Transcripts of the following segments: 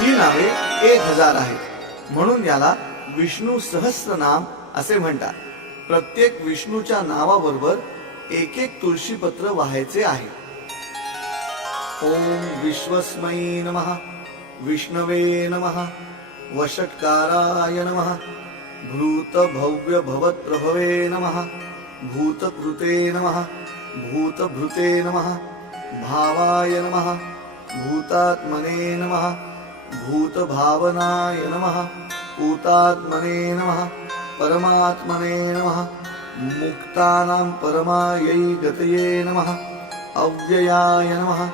ही नावे 1000 आहेत, म्हणून याला विष्णू सहस्रनाम असे म्हणतात. प्रत्येक विष्णूच्या नावाबरोबर एक एक तुळशीपत्र वाहायचे आहे. ओम विश्वस्मै नमः, विष्णवे नमः, वषट्काराय नमः, भूत भव्य भवत्प्रभवे नमः, भूतकृते नमः, भूतभृते नमः, भावाय नमः, भूतात्मने नमः, भूतभावनाय नमः, भूतात्मने नमः, परमात्मने नमः, मुक्तानां परमायै गतये नमः, अव्ययाय नमः,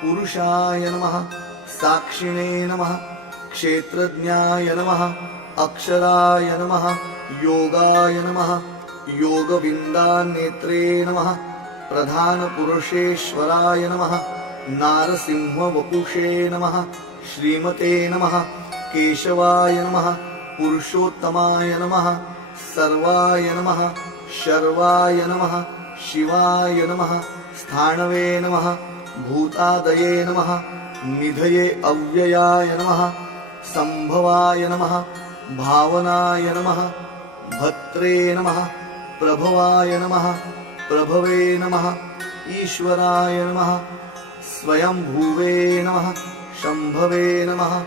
पुरुषाय नमः, साक्षिणे नमः, क्षेत्रज्ञाय नमः, अक्षराय नमः, योगाय नमः, योगविन्दानेत्रे नमः, प्रधानपुरुषेश्वराय नमः, नारसिंहवपुषे नमः, श्रीमते नमः, केशवाय नमः, पुरुषोत्तमाय नमः, सर्वाय नमः, शर्वाय नमः, शिवाय नमः, स्थाणवे नमः, भूतादये नमः, निधये अव्ययाय नमः, संभवाय नमः, भावनाय नमः, भत्रे नमः, प्रभवाय नमः, प्रभवे नमः, ईश्वराय नमः, स्वयंभुवे नमः, शंभवे नमः,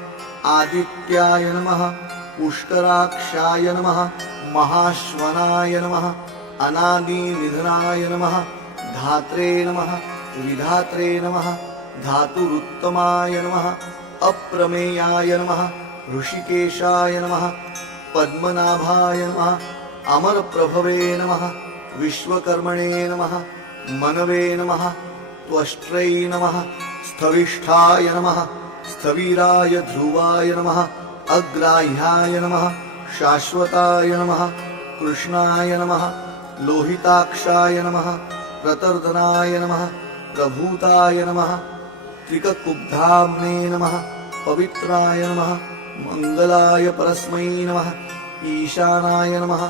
आदित्याय नमः, पुष्कराक्षाय नमः, महाश्वनाय नमः, अनादिनिधनाय नमः, धात्रे नमः, विधात्रे नमः, धातुरुत्तमाय नमः, अप्रमेयाय नमः, ऋषिकेशाय नमः, पद्मनाभाय नमः, अमरप्रभवे नमः, विश्वकर्मणे नमः, मनवे नमः, त्वष्ट्रै नमः, स्थविष्ठाय नमः, स्थवीराय ध्रुवाय नमः, अग्राह्याय नमः, शाश्वताय नमः, कृष्णाय नमः, लोहिताक्षाय नमः, प्रतर्दनाय नमः, प्रभूताय नमः, त्रिककुब्धाम्ने नमः, पवित्राय नमः, मंगलाय परस्मै नमः, ईशानाय नमः,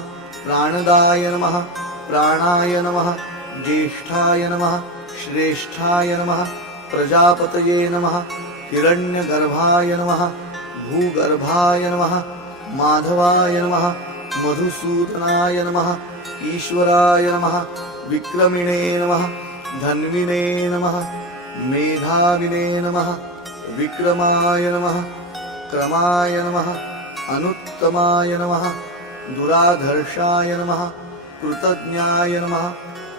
प्राणदाय नमः, प्राणाय नमः, ज्येष्ठाय नमः, श्रेष्ठाय नमः, प्रजापतये नमः, हिरण्यगर्भाय नमः, भूगर्भाय नमः, माधवाय नमः, मधुसूदनाय नमः, ईश्वराय नमः, विक्रमिणे नमः, धन्विने नमः, मेधाविने नमः, विक्रमाय नमः, क्रमाय नमः, अनुत्तमाय नमः, दुराधर्षाय नमः, कृतज्ञाय नमः,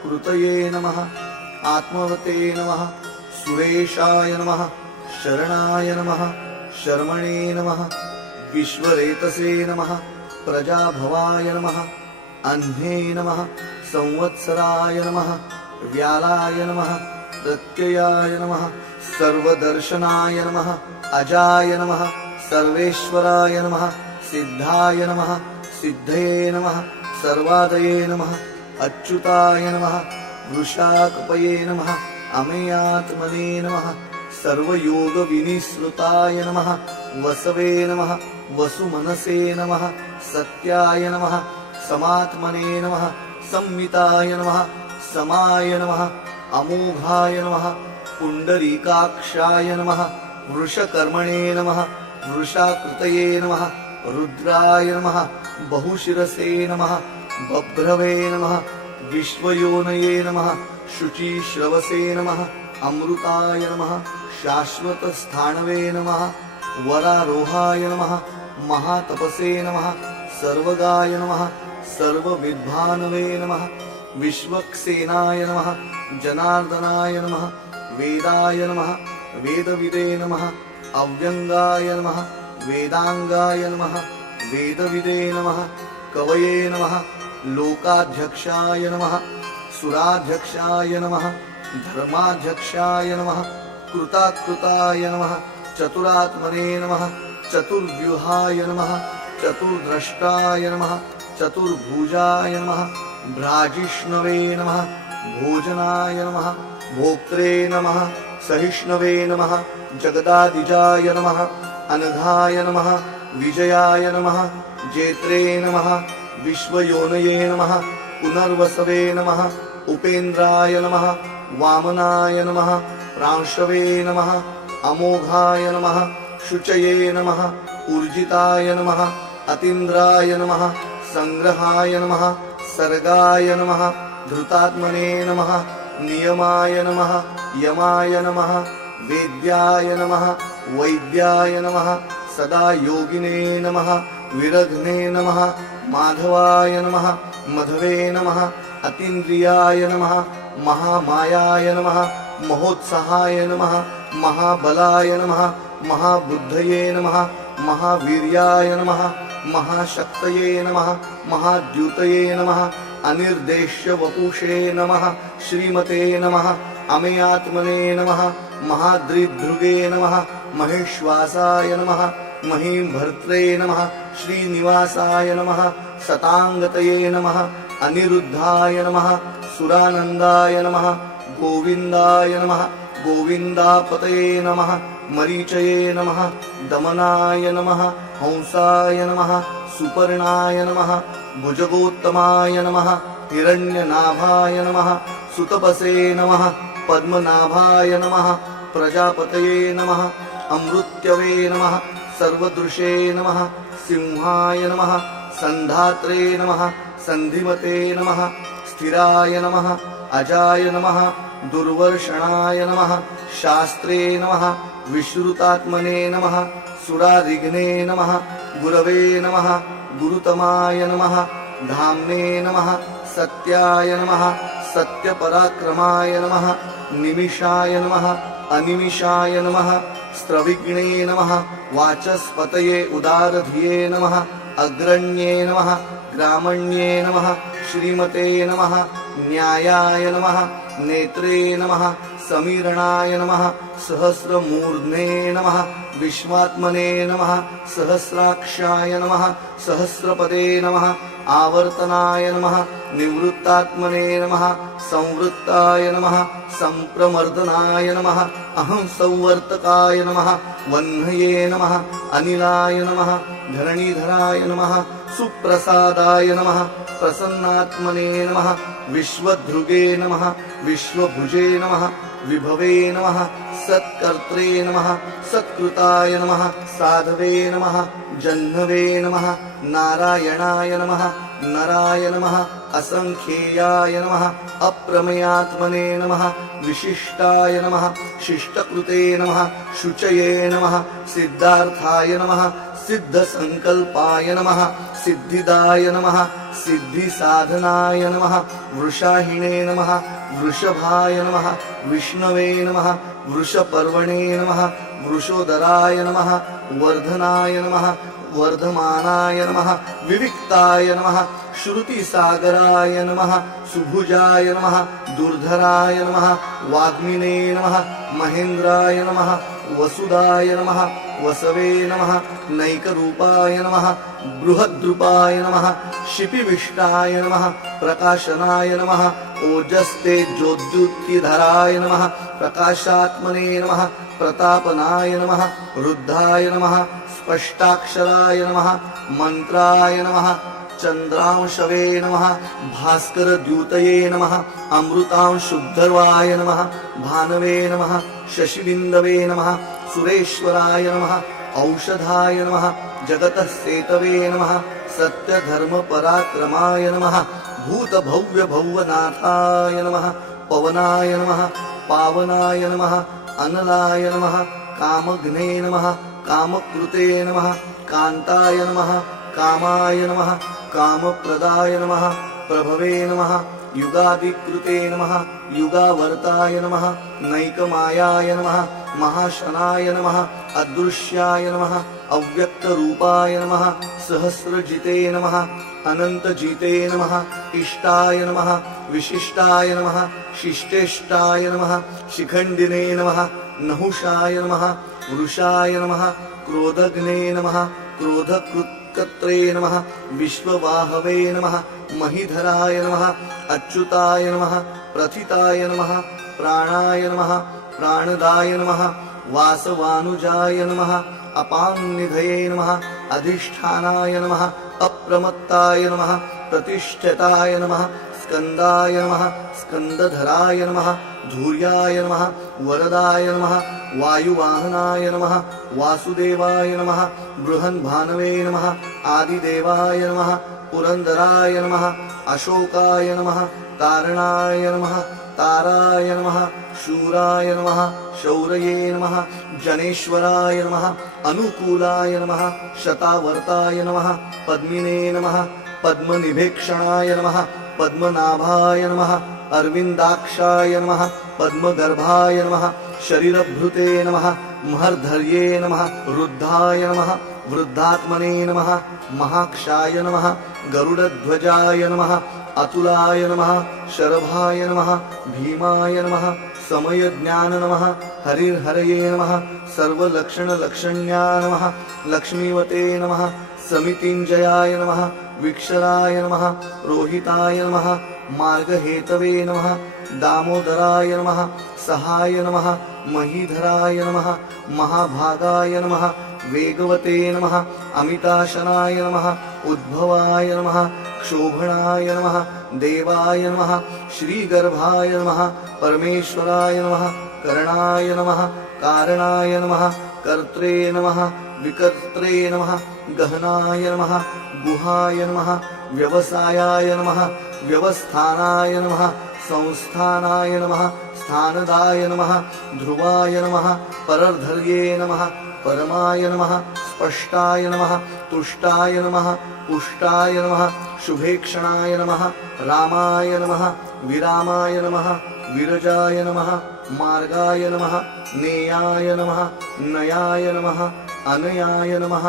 कृतये नमः, आत्मवते नमः, सुरेशाय नमः, शरणाय नमः, शर्मणे नमः, विश्वरेतसे नमः, प्रजाभवाय नमः, अह्ने नमः, संवत्सराय नमः, व्यालाय नमः, प्रत्ययाय नमः, सर्वदर्शनाय नमः, अजाय नमः, सर्वेश्वराय नमः, सिद्धाय नमः, सिद्धये नमः, सर्वादये नमः, अच्युताय नमः, वृषाकपये नमः, अमेयात्मने नमः, सर्वयोगविनिसृताय नमः, वसवे नमः, वसुमनसे नमः, सत्याय नमः, समात्मने नमः, संमिताय नमः, समाय नमः, अमोघाय नमः, पुण्डरीकाक्षाय नमः, वृषकर्मणे नमः, वृषाकृतये नमः, रुद्राय नमः, बहुशिरसे नमः, बभ्रवे नमः, विश्वयोनये नमः, शुचिश्रवसे नमः, अमृताय नमः, शाश्वतस्थाणवे नमः, वरारोहाय नमः, महातपसे नमः, सर्वगाय नमः, सर्वविद्भानवे नमः, विश्वक्सेनाय नमः, जनार्दनाय नमः, वेदाय नमः, वेदविदे नमः, अव्यंगाय नमः, वेदांगाय नमः, वेदविदे नमः, कवये नमः, लोकाध्यक्षाय नमः, सुराध्यक्षाय नमः, धर्माध्यक्षाय नमः, कृताकृताय नमः, चतुरात्मने नमः, चतुर्व्यूहाय नमः, चतुर्द्रष्टाय नमः, चतुर्भुजाय नमः, भ्राजिष्णवे नमः, भोजनाय नमः, भोक्त्रे नमः, सहिष्णवे नमः, जगदादिजाय नमः, अनघाय नमः, विजयाय नमः, जेत्रे नमः, विश्वयोनये नमः, पुनर्वसवे नमः, उपेन्द्राय नमः, वामनाय नमः, प्रांशवे नमः, अमोघाय नमः, शुचये नमः ऊर्जिताय नमः अतीन्द्राय नमः संग्रहाय नमः सर्गाय नमः धृतात्मने नमः नियमाय नमः यमाय नमः वेद्याय नमः वैद्याय नमः सदा योगिने नमः विरघ्ने नमः माधवाय नमः मधवे नमः अतीन्द्रियाय नमः महामायाय नमः महोत्साहाय नमः महाबलाय नमः महाबुद्धये नमः महावीर्याय नमः महाशक्तये नमः महाद्युतये नमः अनिर्देश्य वपुषे नमः श्रीमते नमः अमेयात्मने नमः महाद्रिधृगे नमः महेश्वासाय नमः महीभर्त्रे नमः श्रीनिवासाय नमः सतांगतये नमः अनिरुद्धाय नमः सुरानन्दाय नमः गोविन्दाय नमः गोविन्दापतये नमः मरीचये नमः दमनाय नमः हंसाय नमः सुपर्णाय नमः भुजगोत्तमाय नमः हिरण्यनाभाय नमः सुतपसे नमः पद्मनाभाय नमः प्रजापतये नमः अमृत्यवे नमः सर्वदृशे नमः सिंहाय नमः संधात्रे नमः संधिमते नमः स्थिराय नमः अजाय नमः दुर्वर्षणाय नमः शास्त्रे नमः विश्रुतात्मने नमः सुरारिघ्ने नमः गुरवे नमः गुरुतमाय नमः धाम्ने नमः सत्याय नमः सत्यपराक्रमाय नमः निमिषाय नमः अनिमिषाय नमः स्त्रविघ्ने नमः वाचस्पतये उदारधिये नमः अग्रण्ये नमः ग्रामण्ये नमः श्रीमते नमः न्यायाय नमः नेत्रे नमः समीरणाय नमः सहस्रमूर्ध्ने नमः विश्वात्मने नमः सहस्राक्षाय नमः सहस्रपदे नमः आवर्तनाय नमः निवृत्तात्मने नमः संवृत्ताय नमः संप्रमर्दनाय नमः अहं संवर्तकाय नमः वह्नये नमः अनिलाय नमः धरणीधराय नमः सुप्रसादाय नमः प्रसन्नात्मने नमः विश्वधृगे नमः विश्वभुजे नमः विभवे नमः सत्कर्त्रे नमः सत्कृताय नमः साधवे नमः जह्नवे नमः नारायणाय नमः नराय नमः असंख्येयाय नमः अप्रमेयात्मने नमः विशिष्टाय नमः शिष्टकृते नमः शुचये नमः सिद्धार्थाय नमः सिद्धसंकल्पाय नमः सिद्धिदाय नमः सिद्धिसाधनाय नमः वृषाहिणे नमः वृषभाय नमः विष्णवे नमः वृषपर्वणे नमः वृषोदराय नमः वर्धनाय नमः वर्धमानाय नमः विविक्ताय नमः श्रुतिसागराय नमः सुभुजाय नमः दुर्धराय नमः वाग्मिने नमः महेन्द्राय नमः वसुदाय नमः वसवे नमः नैकरूपाय नमः बृहद्रूपाय नमः शिपिविष्टाय नमः प्रकाशनाय नमः ओजस्ते ज्योद्युतिधराय नमः प्रकाशात्मने नमः प्रतापनाय नमः रुद्धाय नमः स्पष्टाक्षराय नमः मंत्राय नमः चंद्रांशवे नमः भास्करद्यूतये नमः अमृतांशुद्धर्वाय नमः भानवे नमः शशिबिन्दवे नमः सुरेश्वराय नमः औषधाय नमः जगतः सेतवे नमः सत्यधर्मपराक्रमाय नमः भूतभव्यभुवनाथाय नमः पवनाय नमः पावनाय नमः अनलाय नमः कामघ्ने नमः कामकृते नमः कान्ताय नमः कामाय नमः कामप्रदाय नमः प्रभवे नमः युगादिकृते नमः युगावर्ताय नमः नैकमायाय नमः महाशनाय नमः अदृश्याय नमः अव्यक्तरूपाय नमः सहस्रजिते नमः अनन्तजिते नमः इष्टाय नमः विशिष्टाय नमः शिष्टेष्टाय नमः शिखण्डिने नमः नहुषाय नमः वृषाय नमः क्रोधघ्ने नमः क्रोधकृत्कत्रे नमः विश्ववाहवे नमः महीधराय नमः अच्युताय नमः प्रथिताय नमः प्राणाय नमः प्राणदाय नमः वासवानुजाय नमः अपान्निधये नमः अधिष्ठानाय नमः अप्रमत्ताय नमः प्रतिष्ठिताय नमः स्कंदाय नमः स्कंदधराय नमः धूर्याय नमः वरदाय नमः वायुवाहनाय नमः वासुदेवाय नमः बृहन्भानवे नमः आदिदेवाय नमः पुरंदराय नमः अशोकाय नमः कारणाय नमः ताराय नमः शूराय नमः शौरये नमः जनेश्वराय नमः अनुकूलाय नमः शतावर्ताय नमः पद्मिने नमः पद्मनिभेक्षणाय नमः पद्मनाभाय नमः अरविन्दाक्षाय नमः पद्मगर्भाय नमः शरीरभृते नमः महर्धर्ये नमः रुद्धाय नमः वृद्धात्मने नमः महाक्षाय नमः गरुडध्वजाय नमः अतुलाय नमः शरभाय नमः भीमाय नमः समयज्ञान नमः हरिर्हरये नमः सर्वलक्षणलक्षण्या नमः लक्ष्मीवते नमः समितिञ्जयाय नमः विक्षराय नमः रोहिताय नमः मार्गहेतवे नमः दामोदराय नमः सहाय नमः महीधराय नमः महाभागाय नमः वेगवते नमः अमिताशनाय नमः उद्भवाय नमः क्षोभणाय नमः देवाय नमः श्रीगर्भाय नमः परमेश्वराय नमः करणाय नमः कारणाय नमः कर्त्रे नमः विकर्त्रे नमः गहनाय नमः गुहाय नमः व्यवसायाय नमः व्यवस्थानाय नमः संस्थानाय नमः स्थानदाय नमः ध्रुवाय नमः परर्धर्ये नमः परमाय नमः स्पष्टाय नमः तुष्टाय नमः पुष्टाय नमः शुभेक्षणाय नमः रामाय नमः विरामाय नमः विरजाय नमः मार्गाय नमः नेयाय नमः नयाय नमः अनयाय नमः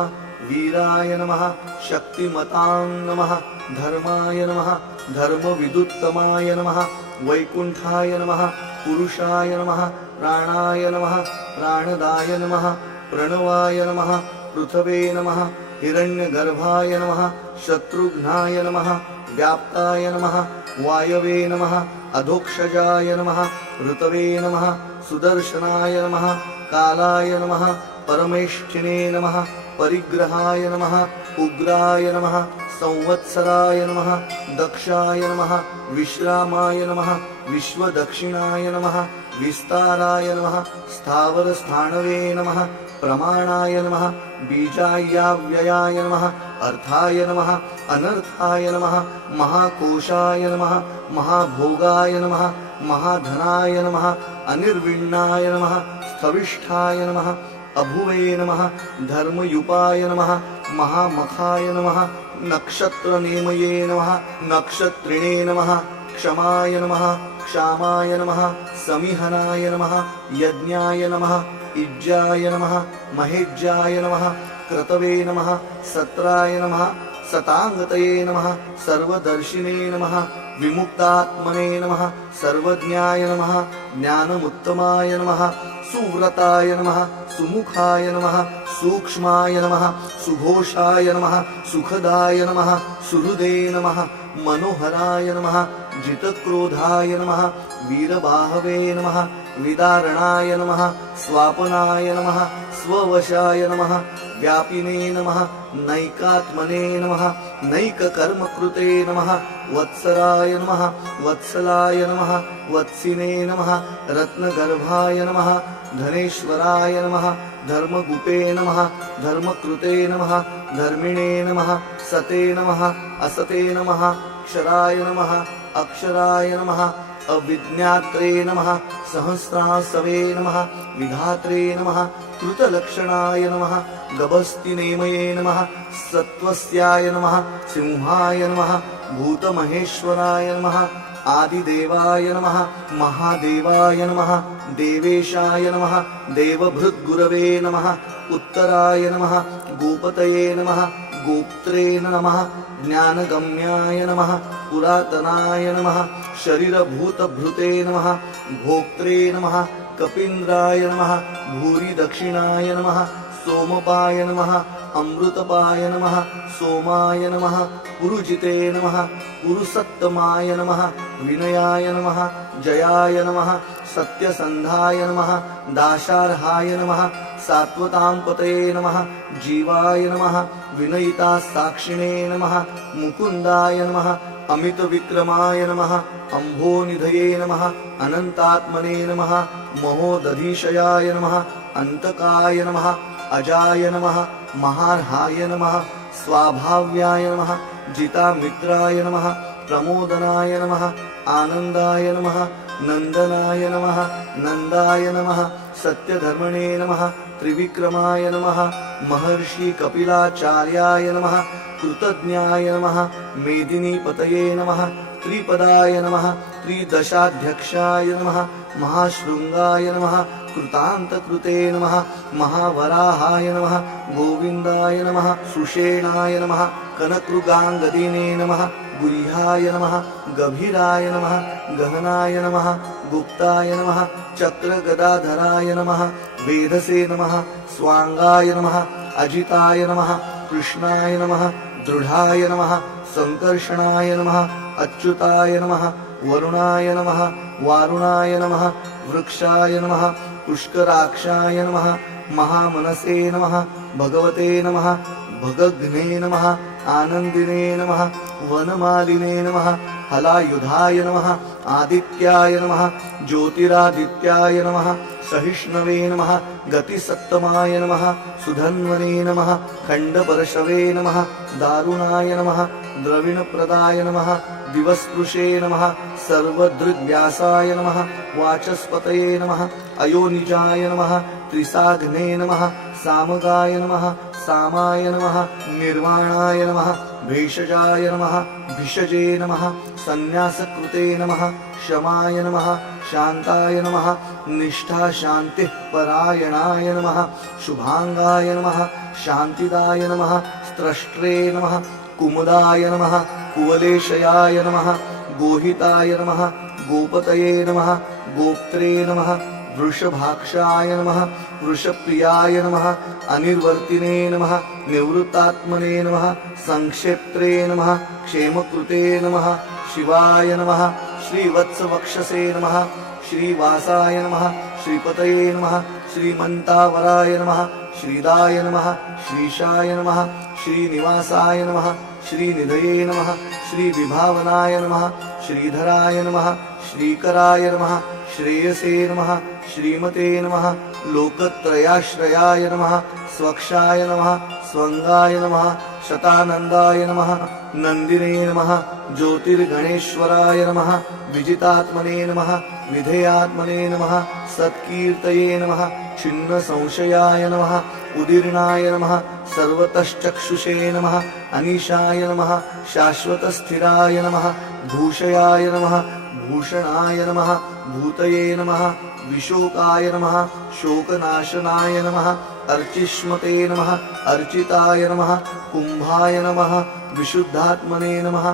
वीराय नमः शक्तिमतां नमः धर्माय नमः धर्मविदुत्तमाय नमः वैकुंठाय नमः पुरुषाय नमः प्राणाय नमः प्राणदाय नमः प्रणवाय नमः पृथवे नमः हिरण्यगर्भाय नमः शत्रुघ्नाय नमः व्याप्ताय नमः वायवे नमः अधोक्षजाय नमः ऋतवे नमः सुदर्शनाय नमः कालाय नमः परमेष्ठिने नमः परिग्रहाय नमः उग्राय नमः संवत्सराय नमः दक्षाय नमः विश्रामाय नमः विश्वदक्षिणाय नमः विस्ताराय नमः स्थावरस्थाणवे नमः प्रमाणाय नमः बीजायाव्ययाय नमः अर्थाय नमः अनर्थाय नमः महाकोशाय नमः महाभोगाय नमः महाधनाय नमः अनिर्विण्णाय नमः स्थविष्ठाय नमः अभुवे नमः धर्मयुपाय नमः महामखाय नमः नक्षत्रनेमये नमः नक्षत्रिणे नमः क्षमाय नमः क्षामाय नमः समिहनाय नमः यज्ञाय नमः इज्जाय नमः महेज्जाय नमः क्रतवे नमः सत्राय नमः सतांगतये नमः सर्वदर्शिने नमः विमुक्तात्मने नमः सर्वज्ञाय नमः ज्ञानमुत्तमाय नमः सुव्रताय नमः सुमुखाय नमः सूक्ष्माय नमः सुघोषाय नमः सुखदाय नमः सुहृदे नमः मनोहराय नमः जितक्रोधाय नमः वीरबाहवे नमः विदारणाय नमः स्वापनाय नमः स्ववशाय नमः व्यापिने नमः नैकात्मने नमः नैककर्मकृते नमः वत्सराय नमः वत्सलाय नमः वत्सिने नमः रत्नगर्भाय नमः धनेश्वराय नमः धर्मगुपे नमः धर्मकृते नमः धर्मिणे नमः सते नमः असते नमः क्षराय नमः अक्षराय नमः अविज्ञात्रे नमः सहस्रासवे नमः विधात्रे नमः कृतलक्षणाय नमः गभस्तिनेमये नमः सत्वस्याय नमः सिंहाय नमः भूतमहेश्वराय नमः आदिदेवाय नमः महादेवाय नमः देवेशाय नमः देवभृद्गुरवे नमः उत्तराय नमः गोपतये नमः गोप्त्रे नमः ज्ञानगम्याय नमः पुरातनाय नमः शरीरभूतभृते नमः भोक्त्रे नमः कपीन्द्राय नमः भूरि दक्षिणाय नमः सोमपाय नमः अमृतपाय नमः सोमाय नमः पुरुजिते नमः पुरुषत्तमाय नमः विनयाय नमः जयाय नमः सत्यसन्धाय नमः दाशार्हाय नमः सात्वतां पतये नमः जीवाय नमः विनयिता साक्षिणे नमः मुकुन्दाय नमः अमित विक्रमाय नमः अंभोनिधये नमः अनंतात्मने नमः महोदधीशयाय नमः अंतकाय नमः अजाय नमः महार्हाय नमः स्वाभाव्याय नमः जितामित्राय नमः प्रमोदनाय नमः आनंदाय नमः नंदनाय नमः नंदाय नमः सत्यधर्मणे नमः त्रिविक्रमाय नमः महर्षि कपिलाचार्याय नमः कृतज्ञाय नमः मेदिनीपतये नमः त्रिपदाय नमः त्रिदशाध्यक्षाय नमः महाशृंगाय नमः कृतान्तकृते नमः महावराहाय नमः गोविन्दाय नमः सुषेणाय नमः कनकृगाङ्गदिने नमः गुह्याय नमः गभीराय नमः गहनाय नमः गुप्ताय नमः चक्रगदाधराय नमः वेधसे नमः स्वांगाय नमः अजिताय नमः कृष्णाय नमः दृढाय नमः संकर्षणाय नमः अच्युताय नमः वरुणाय नमः वारुणाय नमः वृक्षाय नमः पुष्कराक्षाय नमः महामनसे नमः भगवते नमः भगघ्ने नमः आनन्दिने नमः वनमालिने नमः हलायुधाय नमः आदित्याय नमः ज्योतिरादित्याय नमः सहिष्णवे नमः गतिसत्तमाय नमः सुधन्वने नमः खण्डपरशवे नमः दारुणाय नमः द्रविणप्रदाय नमः दिवस्पृशे नमः सर्वदृग्व्यासाय नमः वाचस्पतये नमः अयोनिजाय नमः त्रिसाग्ने नमः सामगाय नमः सामाय नमः निर्वाणाय नमः भेषजाय नमः भिषजे नमः संन्यासकृते नमः शमाय नमः शान्ताय नमः निष्ठा शान्तिः परायणाय नमः शुभांगाय नमः शान्तिदाय नमः स्त्रष्ट्रे नमः कुमुदाय नमः कुवलेशयाय नमः गोहिताय नमः गोपतये नमः गोप्त्रे नमः वृषभाक्षाय नमः वृषप्रियाय नमः अनिर्वर्तिने नमः निवृत्तात्मने नमः संक्षेप्त्रे नमः क्षेमकृते नमः शिवाय नमः श्रीवत्सवक्षसे नमः श्रीवासाय नमः श्रीपतये नमः श्रीमन्तावराय नमः श्रीदाय नमः श्रीशाय नमः श्रीनिवासाय नमः श्रीनिधये नमः श्रीविभावनाय नमः श्रीधराय नमः श्रीकराय नमः श्रेयसे नमः श्रीमते नमः लोकत्रयाश्रयाय नमः स्वक्षाय नमः स्वंगाय नमः शतानंदाय नमः नंदिने नमः ज्योतिर्गणेश्वराय नमः विजितात्मने नमः विधेयात्मने नमः सत्कीर्तये नमः छिन्न संशयाय नमः उदीर्णाय नमः सर्वतश्चक्षुषे नमः अनीशाय नमः शाश्वतस्थिराय नमः भूषयाय नमः भूषणाय नमः भूतये नमः विशोकाय नमः शोकनाशनाय नमः अर्चिष्मते नमः अर्चिताय नमः कुंभाय नमः विशुद्धात्मने नमः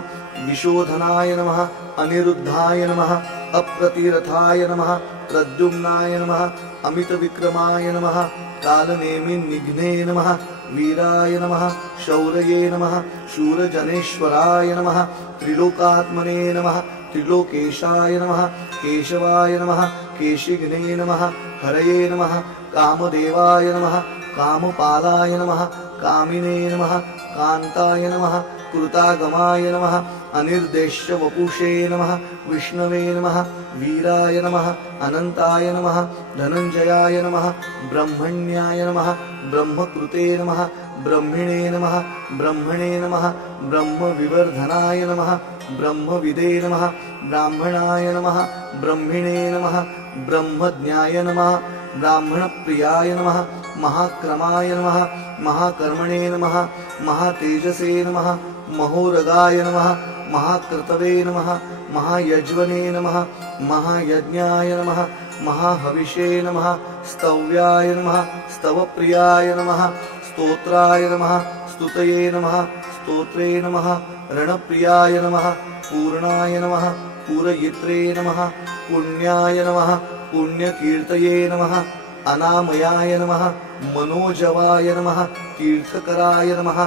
विशोधनाय नमः अनिरुद्धाय नमः अप्रतिरथाय नमः प्रद्युम्नाय नमः अमितविक्रमाय नमः कालनेमिन्निघ्ने नमः वीराय नमः शौर्ये नमः शूरजनेश्वराय नमः त्रिलोकात्मने नमः त्रिलोकेशाय नमः केशवाय नमः केशिघ्ने नमः हरये नमः कामदेवाय नमः कामपालाय नमः कामिने नमः कान्ताय नमः कृतागमाय नमः अनिर्देश्य वपुषे नमः विष्णवे नमः वीराय नमः अनंताय नमः धनंजयाय नमः ब्रह्मण्याय नमः ब्रह्मकृते नमः ब्रह्मिणे नमः ब्रह्मणे नमः ब्रह्मविवर्धनाय नमः ब्रह्मविदे नमः ब्राह्मणाय नमः ब्रह्मिणे नमः ब्रह्मज्ञाय नमः ब्राह्मणप्रियाय नमः महाक्रमाय नमः महाकर्मणे नमः महातेजसे नमः महोरगाय नमः महाक्रतवे नमः महायज्वने नमः महायज्ञाय नमः महाहविषे नमः स्तव्याय नमः स्तवप्रियाय नमः स्तोत्राय नमः स्तुतये नमः स्तोत्रे नमः रणप्रियाय नमः पूर्णाय नमः पूरयित्रे नमः पुण्याय नमः पुण्यकीर्तये नमः अनामयाय नमः मनोजवाय नमः तीर्थकराय नमः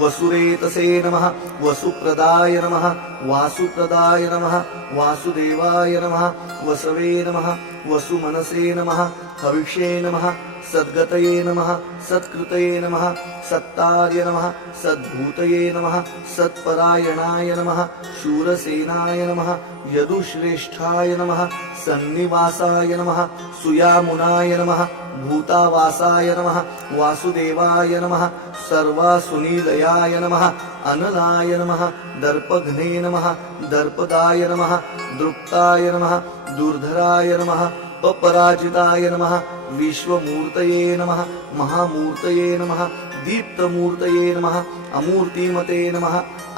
वसुरेतसे नमः वसुप्रदाय नमः वासुप्रदाय नमः वासुदेवाय नमः वसवे नमः वसुमनसे नमः हविषे नमः सद्गतये नमः सत्कृतये नमः सत्तार्य नमः सद्भूतये नमः सत्परायणाय नमः शूरसेनाय नमः यदुश्रेष्ठाय नमः सन्निवासाय नमः सुयामुनाय नमः भूतावासाय नमः वासुदेवाय नमः सर्वासुनीलयाय नमः अनलाय नमः दर्पघ्ने नमः दर्पदाय नमः दृप्ताय नमः दुर्धराय नमः अपराजिताय नमः विश्वमूर्तये नमः महामूर्तये नमः दीप्तमूर्तये नमः अमूर्तिमते नमः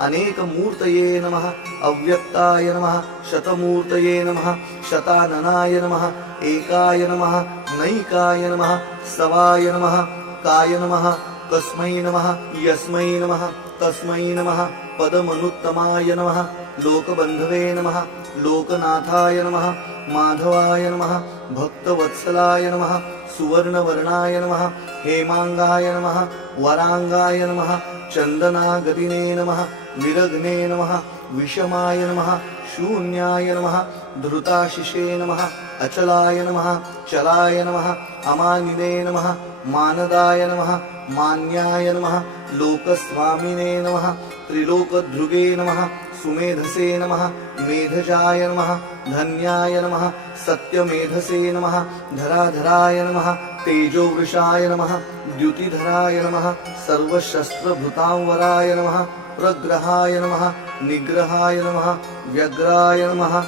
अनेकमूर्तये नमः अव्यक्ताय नमः शतमूर्तये नमः शताननाय नमः एकाय नमः नैकाय नमः सवाय नमः काय नमः कस्मै नमः यस्मै नमः तस्मै नमः पदमनुत्तमाय नमः लोकबन्धवे नमः लोकनाथाय नमः माधवाय नमः भक्तवत्सलाय नमः सुवर्णवर्णाय नमः हेमांगाय नमः वरांगाय नमः चन्दनागदिने नमः विरग्ने नमः विषमाय नमः शून्याय नमः धृताशिषे नमः अचलाय नमः चलाय नमः अमानिने नमः मानदाय नमः मान्याय नमः लोकस्वामिने नमः त्रिलोकध्रुगे नमः सुमेधसे नमः मेधजाय नमः धन्याय नमः सत्यमेधसे नमः धराधराय नमः तेजोवृषाय नमः द्युतिधराय नमः सर्वशस्त्रभृतांवराय नमः प्रग्रहाय नमः निग्रहाय नमः व्यग्राय नमः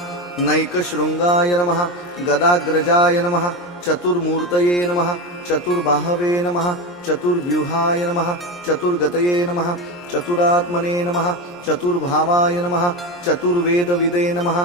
नैकशृङ्गाय नमः गदाग्रजाय नमः चतुर्मूर्तये नमः चतुर्बाहवे नमः चतुर्व्यूहाय नमः चतुर्गतये नमः चतुरात्मने नमः चतुर्भावाय नमः चतुर्वेदविदे नमः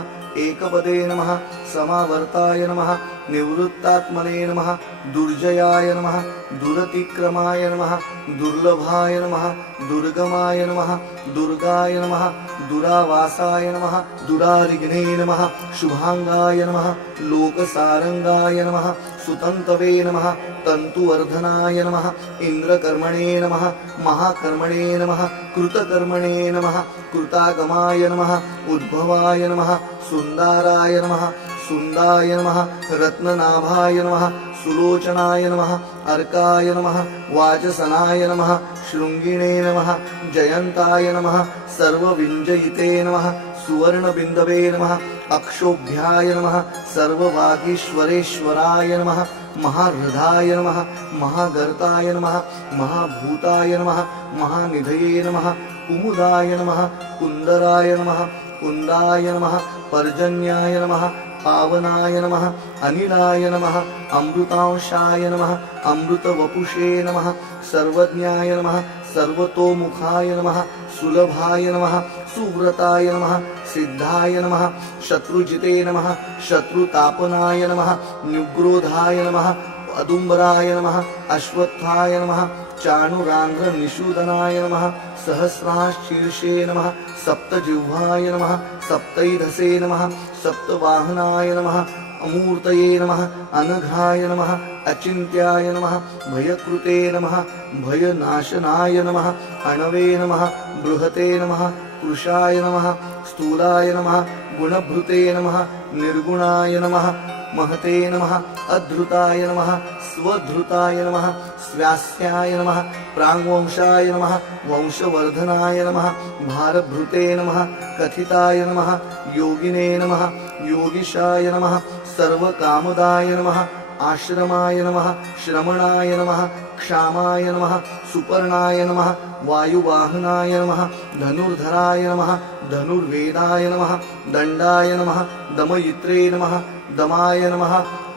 एकपदे नमः समावर्ताय नमः निवृत्तात्मने नमः दुर्जयाय नमः दुरतिक्रमाय नमः दुर्लभाय नमः दुर्गमाय नमः दुर्गाय नमः दुरावासाय नमः दुरारिघ्ने नमः शुभांगाय नमः लोकसारंगाय नमः सुतन्तवे नमः तन्तुवर्धनाय नमः इन्द्रकर्मणे नमः महाकर्मणे नमः कृतकर्मणे नमः कृतागमाय नमः उद्भवाय नमः सुन्दराय नमः सुन्दाय नमः रत्ननाभाय नमः सुलोचनाय नमः अर्काय नमः वाचसनाय नमः शृंगिणे नमः जयन्ताय नमः सर्वविञ्जयिते नमः सुवर्णबिन्दवे नमः अक्षोभ्याय नमः सर्ववागीश्वरेश्वराय नमः महारथाय नमः महागर्ताय नमः महाभूताय नमः महानिधये नमः कुमुदाय नमः कुन्दराय नमः कुन्दाय नमः पर्जन्याय नमः पावनाय नमः अनिलाय नमः अमृतांशाय नमः अमृतवपुषे नमः सर्वज्ञाय नमः सर्वतोमुखाय नमः सुलभाय नमः सुव्रताय नमः सिद्धाय नमः शत्रुजिते नमः शत्रुतापनाय नमः निग्रोधाय नमः अदुम्बराय नमः अश्वत्थाय नमः चाणुरान्ध्रनिषूदनाय नमः सहस्राशीर्षे नमः सप्तजिह्वाय नमः सप्तैधसे नमः सप्तवाहनाय नमः अमूर्तये नमः अनघाय नमः अचिन्त्याय नमः भयकृते नमः भयनाशनाय नमः अणवे नमः बृहते नमः कृशाय नमः स्थूलाय नमः गुणभृते नमः निर्गुणाय नमः महते नमः अधृताय नमः स्वधृताय नमः स्वास्याय नमः प्राङ्वंशाय नमः वंशवर्धनाय नमः भारभृते नमः कथिताय नमः योगिने नमः योगिशाय नमः सर्वकामदाय नमः आश्रमाय नमः श्रमणाय नमः क्षामाय नमः सुपर्णाय नमः वायुवाहनाय नमः धनुर्धराय नमः धनुर्वेदाय नमः दण्डाय नमः दमयित्रे नमः दमाय नमः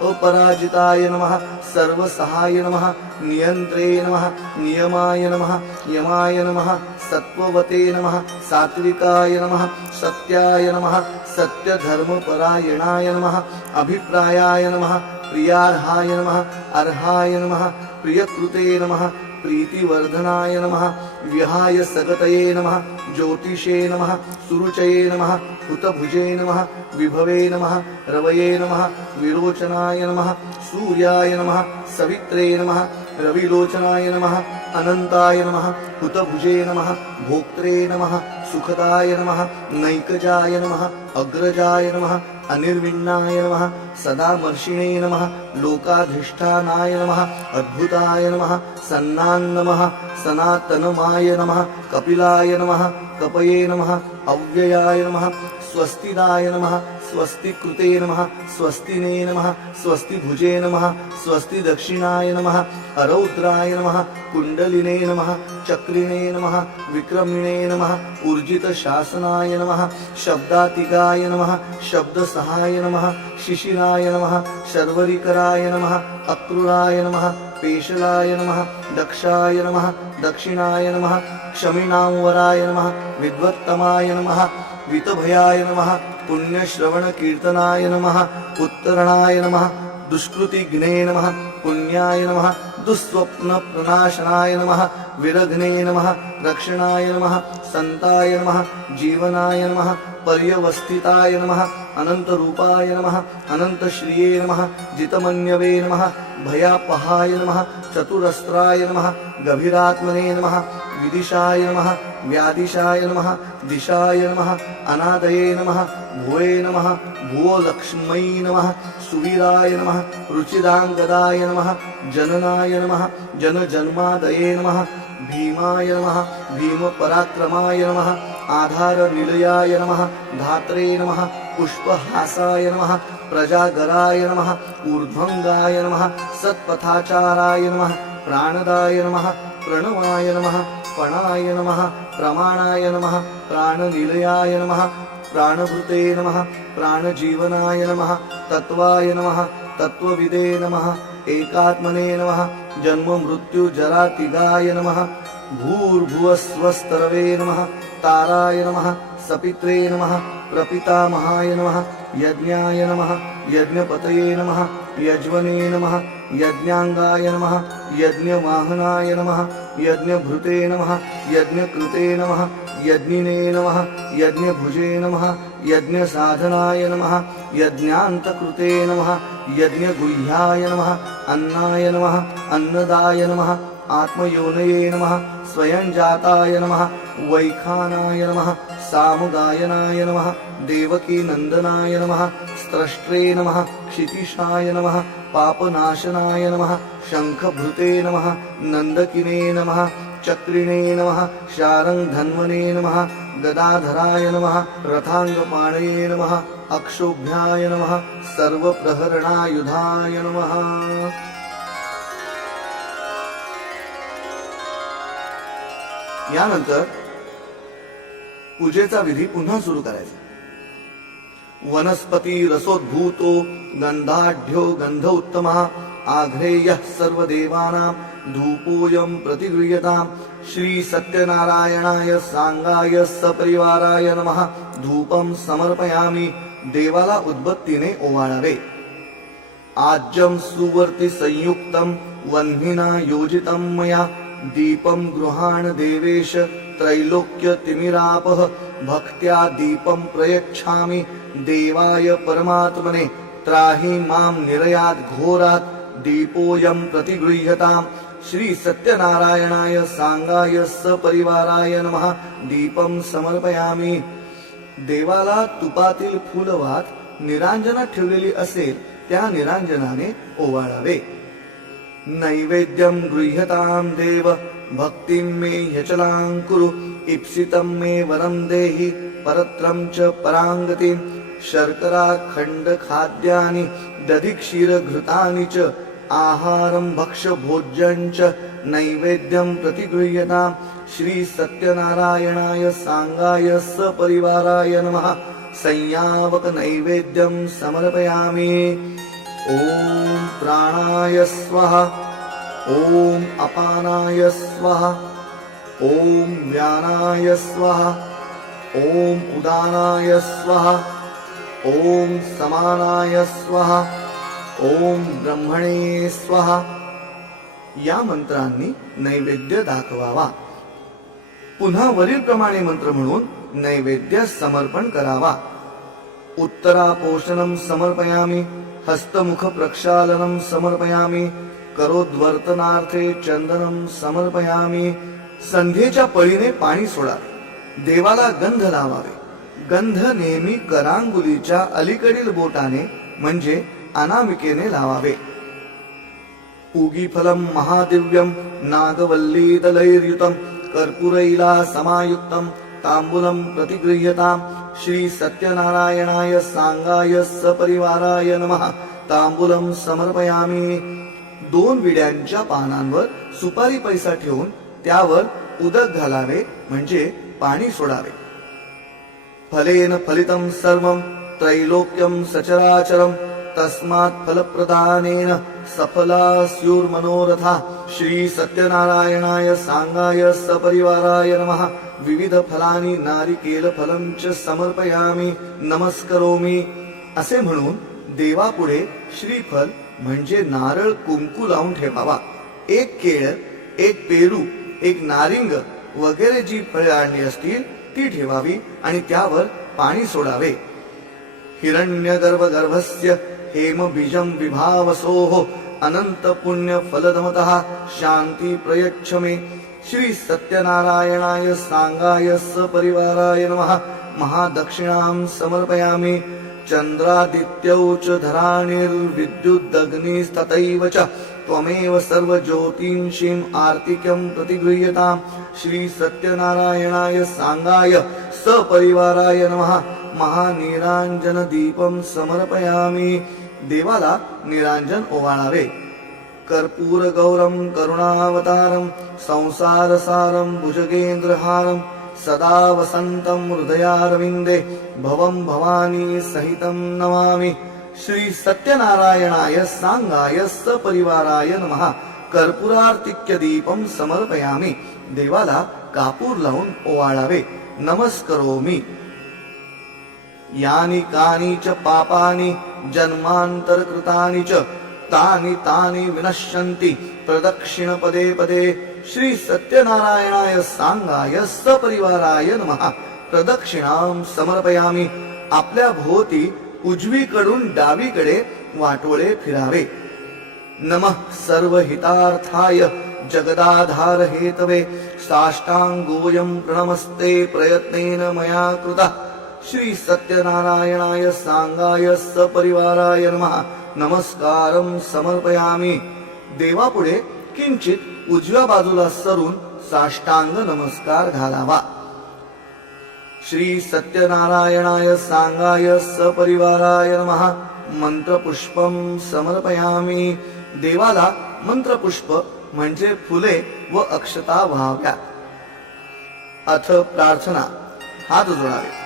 अपराजिताय नमः सर्वसहाय नमः नियन्त्रे नमः नियमाय नमः यमाय नमः सत्त्ववते नमः सात्विकाय नमः सत्याय नमः सत्यधर्मपरायणाय नमः अभिप्रायाय नमः प्रियार्हाय नमः अर्हाय नमः प्रियकृते नमः प्रीतिवर्धनाय नमः विहाय सगतये नमः ज्योतिषे नमः सुरुचये नमः हुतभुजे नमः विभवे नमः रवये नमः विरोचनाय नमः सूर्याय नमः सवित्रे नमः रविलोचनाय नमः अनंताय नमः हुतभुजे नमः भोक्त्रे नमः सुखदाय नमः नैकजाय नमः अग्रजाय नमः अनिर्विण्णाय नमः सदामर्षिणे नमः लोकाधिष्ठानाय नमः अद्भुताय नमः सन्नां नमः सनातनमाय नमः कपिलाय नमः कपये नमः अव्ययाय नमः स्वस्तिदाय नमः स्वस्तिकृते नमः स्वस्तिने नमः स्वस्तिभुजे नमः स्वस्ति दक्षिणाय नमः अरौद्राय नमः कुण्डलिने नमः चक्रिणे नमः विक्रमिणे नमः ऊर्जितशासनाय नमः शब्दातिगाय नमः शब्दसहाय नमः शिशिराय नमः शर्वरिकराय नमः अक्रूराय नमः पेशलाय नमः दक्षाय नमः दक्षिणाय नमः क्षमिणांवराय नमः विद्वत्तमाय नमः वितभयाय नमः पुण्यश्रवणकीर्तनाय नमः उत्तरणाय नमः दुष्कृतिघ्ने नमः पुण्याय नमः दुःस्वप्नप्रणाशनाय नमः विरघ्ने नमः रक्षणाय नमः संताय नमः जीवनाय नमः पर्यवस्थिताय नमः अनन्तरूपाय नमः अनन्तश्रिये नमः जितमन्यवे नमः भयापहाय नमः चतुरस्त्राय नमः गभीरात्मने नमः विदिशाय नमः व्यादिशाय नमः दिशाय नमः अनादये नमः भुवे नमः भुवोलक्ष्मै नमः सुवीराय नमः रुचिराङ्गदाय नमः जननाय नमः जनजन्मादये नमः भीमाय नमः भीमपराक्रमाय नमः आधारनिलयाय नमः धात्रे नमः पुष्पहासाय नमः प्रजागराय नमः ऊर्ध्वङ्गाय नमः सत्पथाचाराय नमः प्राणदाय नमः प्रणवाय नमः पणाय नमः प्रमाणाय नमः प्राणनिलयाय नमः प्राणभृते नमः प्राणजीवनाय नमः तत्वाय नमः तत्वविदे नमः एकात्मने नमः जन्ममृत्युजरातिगाय नमः भूर्भुवस्वस्तरवे नमः ताराय नमः सपित्रे नमः प्रपितामहाय नमः यज्ञाय नमः यज्ञपतये नमः यज्वने नमः यज्ञांगाय नमः यज्ञवाहनाय नमः यज्ञभृते नमः यज्ञकृते नमः यज्ञिने नमः यज्ञभुजे नमः यज्ञसाधनाय नमः यज्ञान्तकृते नमः यज्ञगुह्याय नमः अन्नाय नमः अन्नदाय नमः आत्मयोनये नमः स्वयंजाताय नमः वैखानाय नमः सामगायनाय नमः देवकीनन्दनाय नमः स्त्रष्ट्रे नमः क्षितिशाय नमः पापनाशनाय नमः शङ्खभृते नमः नन्दकिने नमः चक्रिणे नमः शारङ्गधन्वने नमः गदाधराय नमः रथाङ्गपाणये नमः अक्षोभ्याय नमः सर्वप्रहरणायुधाय नमः। यानंतर पूजेचा विधी पुन्हा सुरू करायचा। वनस्पती रसोद्भूतो गंधाढ्यो गंध उत्तमः आघ्रेयः सर्वदेवानां धूपोऽयं प्रतिगृह्यताम्। श्री सत्यनारायणाय सांगाय सपरिवाराय नमः धूपं समर्पयामि। देवाला उद्बत्तीने ओवाळावे। आज्यं सुवर्ति संयुक्तं वह्निना योजितं मया दीपं गृहाण देवेश त्रैलोक्य तिमिरापः भक्त्या दीपं प्रयच्छामि देवाय परमात्मने त्राहि मां निरयात् घोरात् दीपोऽयं प्रतिगृह्यताम्। श्री सत्यनारायणाय सांगाय सपरिवाराय नमः दीपं समर्पयामि। देवाला तुपातील फुलवात निरांजनात ठेवलेली असेल त्या निरांजनाने ओवाळावे। नैवेद्यं गृह्यतां देव भक्तिं मे ह्यचलां कुरु इप्सितं मे वरं देहि परत्रं च पराङ्गतिं। शर्करा खण्ड खाद्यानि दधि क्षीर घृतानि च आहारं भक्ष भोज्यं च नैवेद्यं प्रतिगृह्यताम्। श्री सत्यनारायणाय सांगाय सपरिवाराय नमः संयावक नैवेद्यं समर्पयामि। ओम प्राणाय स्वाहा ओम अपानाय स्वाहा ओम व्यानाय स्वाहा ओम उदानाय स्वाहा ओम समानाय स्वाहा ओम ब्रह्मणे स्वाहा या मंत्रांनी नैवेद्य दाखवावा। पुन्हा वरील प्रमाणे मंत्र म्हणून नैवेद्य समर्पण करावा। उत्तरापोषणं समर्पयामि हस्तमुख प्रक्षालनं समर्पयामि करोद्वर्तनार्थे चंदनम समर्पयामी. संध्येच्या पळीने पाणी सोडावे, देवाला गंध लावावे. गंध नेहमी करांगुलीच्या अलीकडील बोटाने म्हणजे अनामिकेने लावावे. पूगीफलम महादिव्यम नागवल्ली दलैर्युतम कर्पूरैला समायुक्तम तांबूलम प्रतिगृह्यताम. श्री सत्यनारायणाय सांगाय सपरिवाराय नमः. तांबूलम समर्पयामी. 2 विड्यांच्या पानांवर सुपारी पैसा ठेवून त्यावर उदक घालावे म्हणजे पाणी सोडावे. फलेन फलितम सर्वम त्रैलोक्यम सचराचरम तस्मात् फलप्रदानेन सफला स्युर्मनोरथा. श्री सत्यनारायणाय सांगाय सपरिवाराय नमः. विविध फलानी नारिकेल फलम च समर्पयामी नमस्करोमी. असे म्हणून देवापुढे श्रीफल म्हणजे नारळ कुंकू लावून ठेवावा. 1 केळ, 1 पेरू, 1 नारिंग वगैरे जी फळे आणली असतील ती ठेवावी आणि त्यावर पाणी सोडावे. हिरण्यगर्भगर्भस्य हेम बीजम विभावसोः अनंत पुण्य फलदमतः शांती प्रयच्छ मे. श्री सत्यनारायणाय सांगाय सपरिवाराय नमः. महादक्षिणां समर्पयामि. चंद्रादित्यौ च धराणिर्विद्युदग्निस्तथैव च त्वमेव सर्वज्योतिंषिं आर्तिक्यं प्रतिगृह्यताम्. श्री सत्यनारायणाय सांगाय सपरिवाराय नमः. महानिरांजन दीपम समर्पयामी. देवाला निरांजन ओवाळावे. कर्पूर गौरम करुणावतारम संसारसारम भुजगेंद्रहारम सदा वसंतम हृदयारविंदे भवम भवानी सहितं नमामि. श्री सत्यनारायणाय सांगाय सपरिवाराय नमः. कर्पूरार्तिक्य दीपम समर्पयामी. देवाला कापूर लावून ओवाळावे. नमस्करोमी. यानी कानी च पापानि जन्मांतर कृतानि च तानि तानि विनश्यन्ति प्रदक्षिण पदे पदे. श्री सत्यनारायणाय सांगाय सपरिवाराय नमः. प्रदक्षिणां समर्पयामी. आपल्या भोवती उजवीकडून डावीकडे वाटोळे फिरावे. नमः सर्वहितार्थाय जगदाधार हेतवे साष्टांगोऽयं प्रणमस्ते प्रयत्नेन मया कृतः. श्री सत्यनारायणाय सांगाय सपरिवाराय नमः. नमस्कारं समर्पयामी. देवापुढे किंचित उजव्या बाजूला सरून साष्टांग नमस्कार घालावा. श्री सत्यनारायणाय सांगाय सपरिवाराय नमः. मंत्रपुष्पं समर्पयामी. देवाला मंत्रपुष्प म्हणजे फुले व अक्षता व्हाव्या. अथ प्रार्थना. हात जोडावे.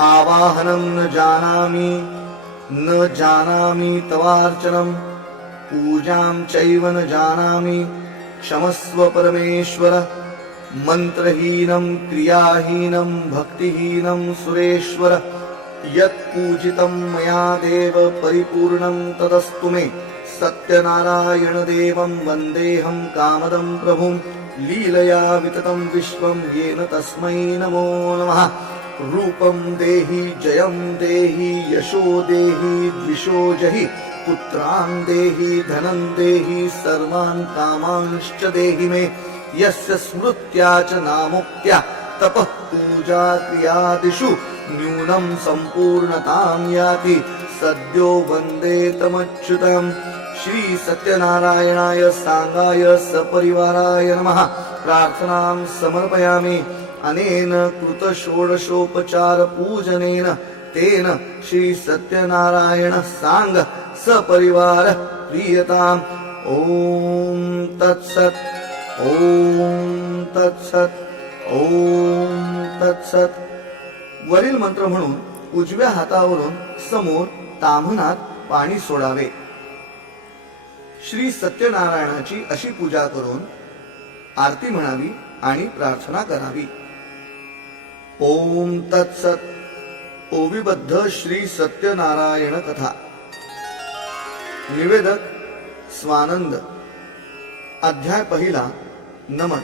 आवाहनं न जानामि न जानामि तवार्चनं पूजां चैव न जानामि क्षमस्व परमेश्वर. मंत्रहीनं क्रियाहीनं भक्तिहीनं सुरेश्वर. यत् पूजितं मया देव परिपूर्णं तदस्तु मे. सत्यनारायण देवं वन्देऽहं कामदं प्रभुं. लीलया विततं विश्वं येन तस्मै नमो नमः. रूपं देहि जयं देहि यशो देहि द्विषो जहि. पुत्रान् देहि धनं देहि सर्वान् कामांश्च देहि मे. यस्य स्मृत्या च नामुक्त्या तपः पूजा क्रियादिषु न्यूनं सम्पूर्णतां याति. सद्यो वन्दे तमच्युतम्. श्री सत्यनारायणाय सांगाय सपरिवाराय नमः. प्रार्थनां समर्पयामि. अनेन कृत षोडशोपचार पूजनेन तेन श्री सत्यनारायण सांग सपरिवार प्रियताम्. ओम तत्सत्. ओम तत्सत्. ओम तत्सत्. वरील मंत्र म्हणून उजव्या हातावरून समोर ताम्हनात पाणी सोडावे. श्री सत्यनारायणाची अशी पूजा करून आरती म्हणावी आणि प्रार्थना करावी. ओम तत्सत्. ओविबद्ध श्री सत्यनारायण कथा. निवेदक स्वानंद. अध्याय पहिला. नमन.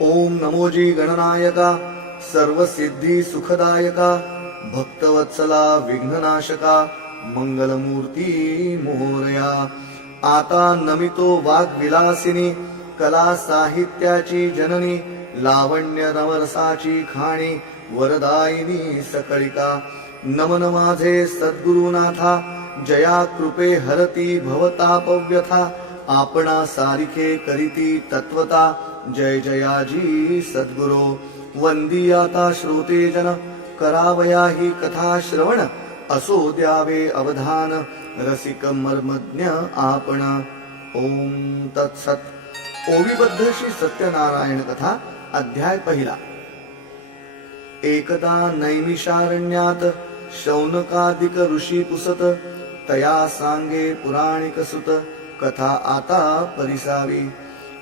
ओम नमोजी गणनायका सर्व सिद्धी सुखदायका भक्तवत्सला विघ्ननाशका मंगलमूर्ती मोरया. आता नमितो वाग्विलासिनी कला साहित्याची जननी लावण्य रमरसाची खाणी वरदायिनी सकळिका. नमन माझे सद्गुरुनाथा जया कृपे हरती भवतापव्यथा. आपणा सारिखे करीती तत्वता जय जयाजी सद्गुरो. वंदियाता श्रोते जन करावया ही कथा श्रवण. असो द्यावे अवधान रसिक मर्मज्ञ आपण. ओम तत्सत. ओविबद्ध श्री सत्यनारायण कथा अध्याय पहिला. एकदा नैमिषारण्यात शौनकादिक ऋषी पुसत तया सांगे पुराणिक सुत कथा आता परिसावी.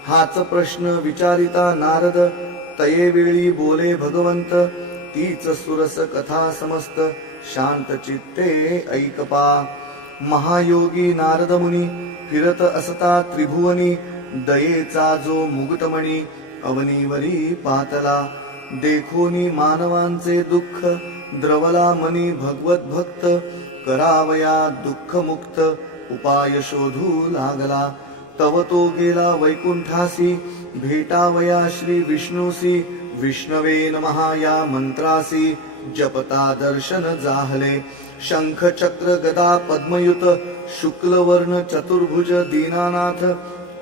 हाच प्रश्न विचारिता नारद तये वेळी बोले भगवंत. तीच सुरस कथा समस्त शांत चित्ते ऐकपा. महायोगी नारद मुनी फिरत असता त्रिभुवनी दयेचा जो मुकुटमणी अवनीवरी पातला. देखोनी मानवांचे दुःख द्रवला मनी भगवत भक्त. करावया दुःख मुक्त उपाय शोधू लागला. तव तो गेला वैकुंठासी भेटावया श्री विष्णूसी. विष्णवे नमः या मंत्रासी जपता दर्शन जाहले. शंख चक्र गदा पद्मयुत शुक्लवर्ण चतुर्भुज दीनानाथ.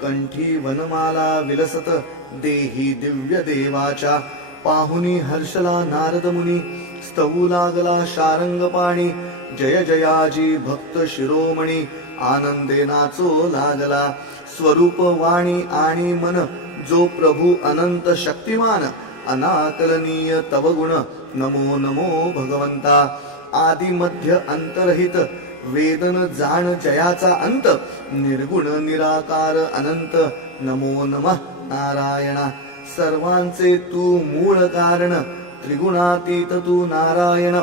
कंठी वनमाला विलसत देही दिव्य देवाच्या. पाहुनी हर्षला नारद मुनी स्तवू लागला शारंग पाणी. जय जयाजी भक्त शिरोमणी आनंदे नाचो लागला. स्वरूप वाणी आणि मन जो प्रभू अनंत शक्तिमान. अनाकलनीय तव गुण नमो नमो भगवंता. आदि मध्य अंतरहित वेदन जाण जयाचा अंत. निर्गुण निराकार अनंत नमो नमः नारायणा. सर्वांचे तू मूळ कारण त्रिगुणातीत तू नारायण.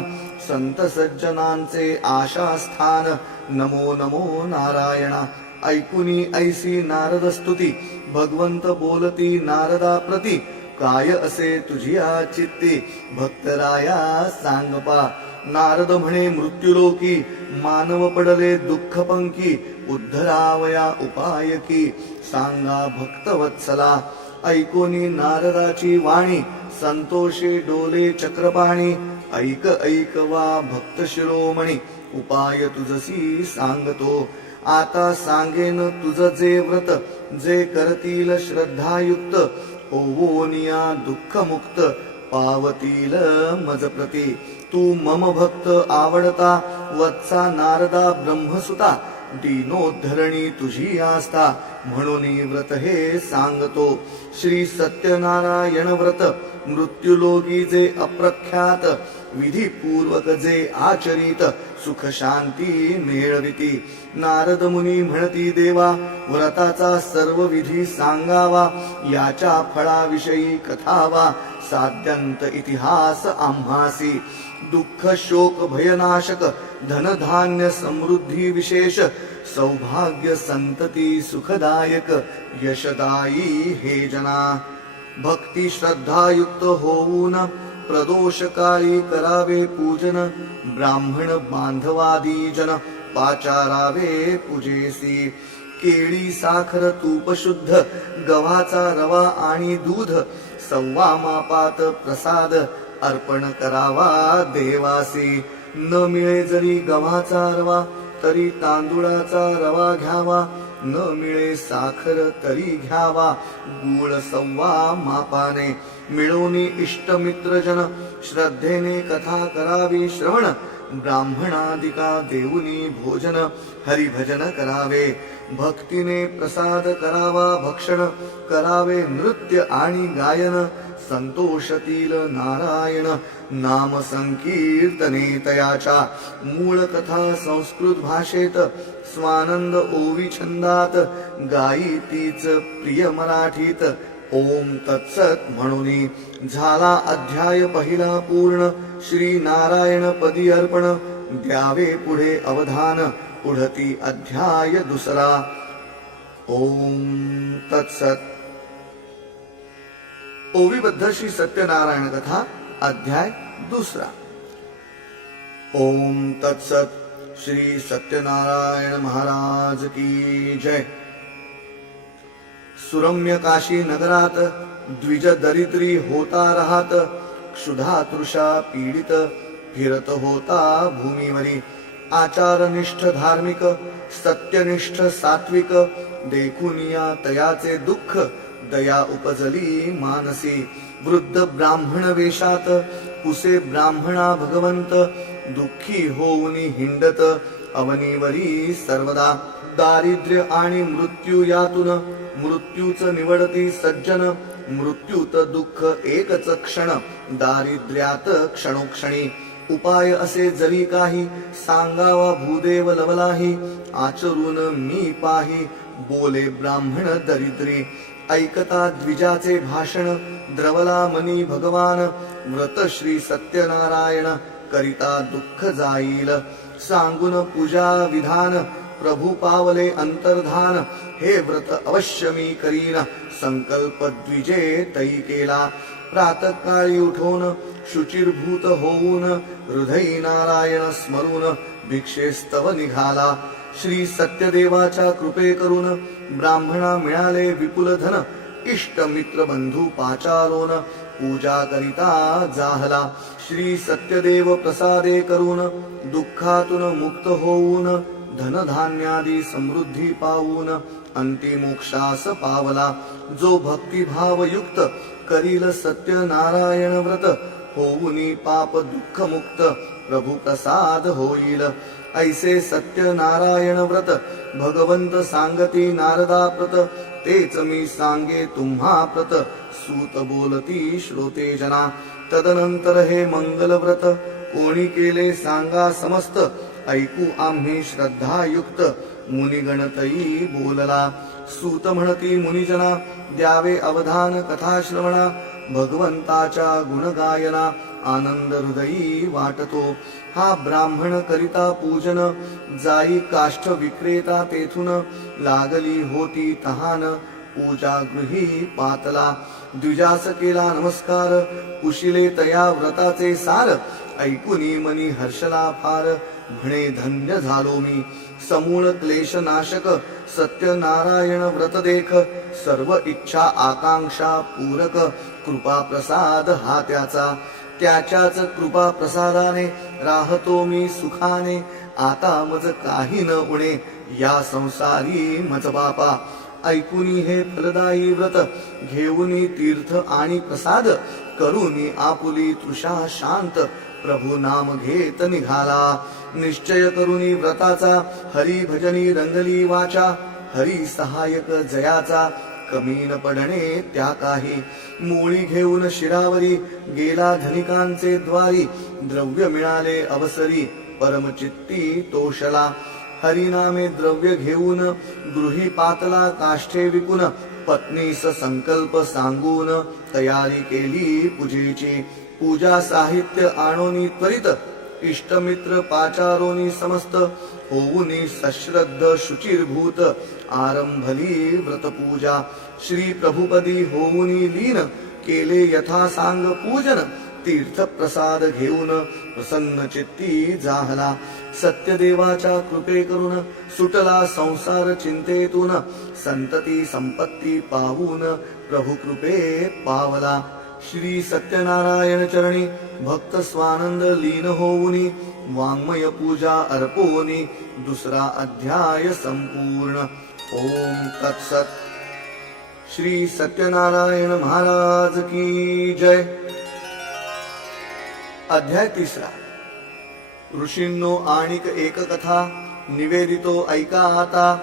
संत सज्जनांचे आशास्थान नमो नमो नारायणा. ऐकुनी ऐसी नारद स्तुती भगवंत बोलती नारदा प्रती. काय असे तुझिया चित्ती भक्तराया सांगपा. नारद म्हणे मृत्युलोकी मानव पडले दुःख पंकी. उद्धरावया उपाय की सांगा भक्तवत्सला. ऐकोनी नारदाची वाणी संतोषे डोले चक्रपाणी. ऐक ऐक वा भक्त शिरोमणी उपाय तुझसी सांगतो. आता सांगेन तुझ जे व्रत जे करतील श्रद्धायुक्त. होवोनिया दुःख मुक्त पावतील मज प्रती. तू मम भक्त आवडता वत्सा नारदा ब्रह्मसुता. दीनोद्धरणी तुझी आस्था म्हणून व्रत हे सांगतो. श्री सत्यनारायण व्रत मृत्युलोकी जे अप्रख्यात. विधी पूर्वक जे आचरित सुख शांती मिळविती. नारद मुनी म्हणती देवा व्रताचा सर्व विधी सांगावा. याच्या फळाविषयी कथावा साध्यंत इतिहास आम्हासी. दुःख शोक भयनाशक धनधान्य समृद्धी विशेष. सौभाग्य संतती सुखदायक यशदायी हे जना. भक्ती श्रद्धायुक्त होऊन प्रदोष काळी करावे पूजन. ब्राह्मण बांधवादी जन पाचारावे पूजेसी. केळी साखर तूप शुद्ध गव्हाचा रवा आणि दूध. सव्वा मापात प्रसाद अर्पण करावा देवासी. न मिळे जरी गव्हाचा रवा तरी तांदुळाचा रवा घ्यावा. न मिळे साखर तरी घ्यावा गूळ सव्वा मापाने. मिळवणी इष्टमित्र जन श्रद्धेने कथा करावी श्रवण. ब्राह्मणादिका देऊनी भोजन हरिभजन करावे. भक्तीने प्रसाद करावा भक्षण. करावे नृत्य आणि गायन. संतोषतील नारायण नाम संकीर्तने तयाच्या. मूळ कथा संस्कृत भाषेत स्वानंद ओवी छंदात. गाई तीच प्रिय मराठीत. ओम तत्सत म्हणून झाला अध्याय पहिला पूर्ण. श्री नारायण पदी अर्पण द्यावे पुढे अवधान. पुढती अध्याय दुसरा. ओम तत्सत. ओवीबद्ध श्री सत्यनारायण कथा अध्याय दुसरा. ओम तत्सत. श्री सत्यनारायण महाराज की जय. सुरम्य काशी नगरात द्विज दरिद्री होता राहत, क्षुधा तृषा पीडित फिरत होता भूमीवरी. आचारनिष्ठ धार्मिक सत्यनिष्ठ सात्विक, देखून या तयाचे दुःख दया उपजली मानसी. वृद्ध ब्राह्मण वेशात पुसे ब्राह्मणा भगवंत, दुःखी होऊन हिंडत अवनीवरी सर्वदा. दारिद्र्य आणि मृत्यू यातून मृत्यूच निवडती सज्जन, मृत्यूत दुःख एकच क्षण दारिद्र्यात क्षणोक्षणी. उपाय असे जरी काही सांगावा भूदेव लवलाही, आचरून मी पाही बोले ब्राह्मण दरिद्री. ऐकता द्विजाचे भाषण द्रवला मनी भगवान, व्रत श्री सत्यनारायण करिता दुःख जाईल. सांगून पूजा विधान प्रभू पावले अंतर्धान, हे व्रत अवश्य मी करीन संकल्प द्विजे तै केला. प्रातःकाळी उठून शुचिर्भूत होऊन, हृदयी नारायण स्मरून भिक्षेस्तव निघाला. श्री सत्यदेवाच्या कृपे करून ब्राह्मणा मिळाले विपुल धन, इष्ट मित्र बंधू पाचारोन पूजा करिता जाहला. श्री सत्यदेव प्रसादे करून दुःखातून मुक्त होऊन, धनधान्यादी समृद्धी पावून अंती मोक्षास पावला. जो भक्तिभाव युक्त करील सत्यनारायण व्रत, होऊनी पाप दुःख मुक्त प्रभू प्रसाद होईल. ऐसे सत्यनारायण व्रत भगवंत सांगती नारदाप्रत, तेच मी सांगे तुम्हा प्रत सूत बोलती श्रोते जना. तदनंतर हे मंगल व्रत कोणी केले सांगा समस्त, ऐकू आम्ही श्रद्धायुक्त मुनिगणतई बोलला. सूत म्हणती मुनिजना द्यावे अवधान कथा श्रवणा, भगवंताच्या गुणगायना आनंद हृदयी वाटतो. हा ब्राह्मण करिता पूजन जाई काष्ठ विक्रेता तेथून, लागली होती तहान पूजा गृही पातला. द्विजास केला नमस्कार कुशिले तया व्रताचे सार, ऐकुनी मनी हर्षला फार म्हणे धन्य झालो मी. समूळ क्लेश नाशक सत्यनारायण व्रत देख, सर्व इच्छा आकांक्षा पूरक कृपा प्रसाद हा त्याचा. त्याच्याच कृपा प्रसादाने राहतो मी सुखाने, आता मज काही न उणे या संसारी मज बापा. ऐकुनी हे फलदायी व्रत घेऊनी तीर्थ आणि प्रसाद, करूनी आपुली तृषा शांत प्रभू नाम घेत निघाला. निश्चय करूनी व्रताचा हरी भजनी रंगली वाचा, हरी सहायक जयाचा कमी न पडणे त्या काही. मोळी घेऊन शिरावरी गेला धनिकांचे द्वारी, द्रव्य मिळाले अवसरी परमचित्ती तोषला. हरिनामे द्रव्य घेऊन गृही पातला काष्ठे विकून, पत्नीस संकल्प सांगून तयारी केली पूजेची. पूजा साहित्य आणोनी त्वरित, इष्टमित्र पाचारोनी समस्त, होऊनी सश्रद्ध शुचिर्भूत आरंभली व्रतपूजा. श्री प्रभुपदी होऊनी लीन केले यथा सांग पूजन, तीर्थ प्रसाद घेऊन प्रसन्न चित्ती जाहला. सत्यदेवाच्या कृपे करून सुटला संसार चिंतेतून, संतती संपत्ती पावून प्रभु कृपे पावला. श्री सत्यनारायण चरणी भक्त स्वानंद लीन होऊनी, वाङ्मय पूजा अर्पोनी दुसरा अध्याय संपूर्ण. ओम तत्सत. श्री सत्यनारायण महाराज की जय. अध्याय 3. ऋषींनो आणिक एक कथा निवेदितो ऐका आता.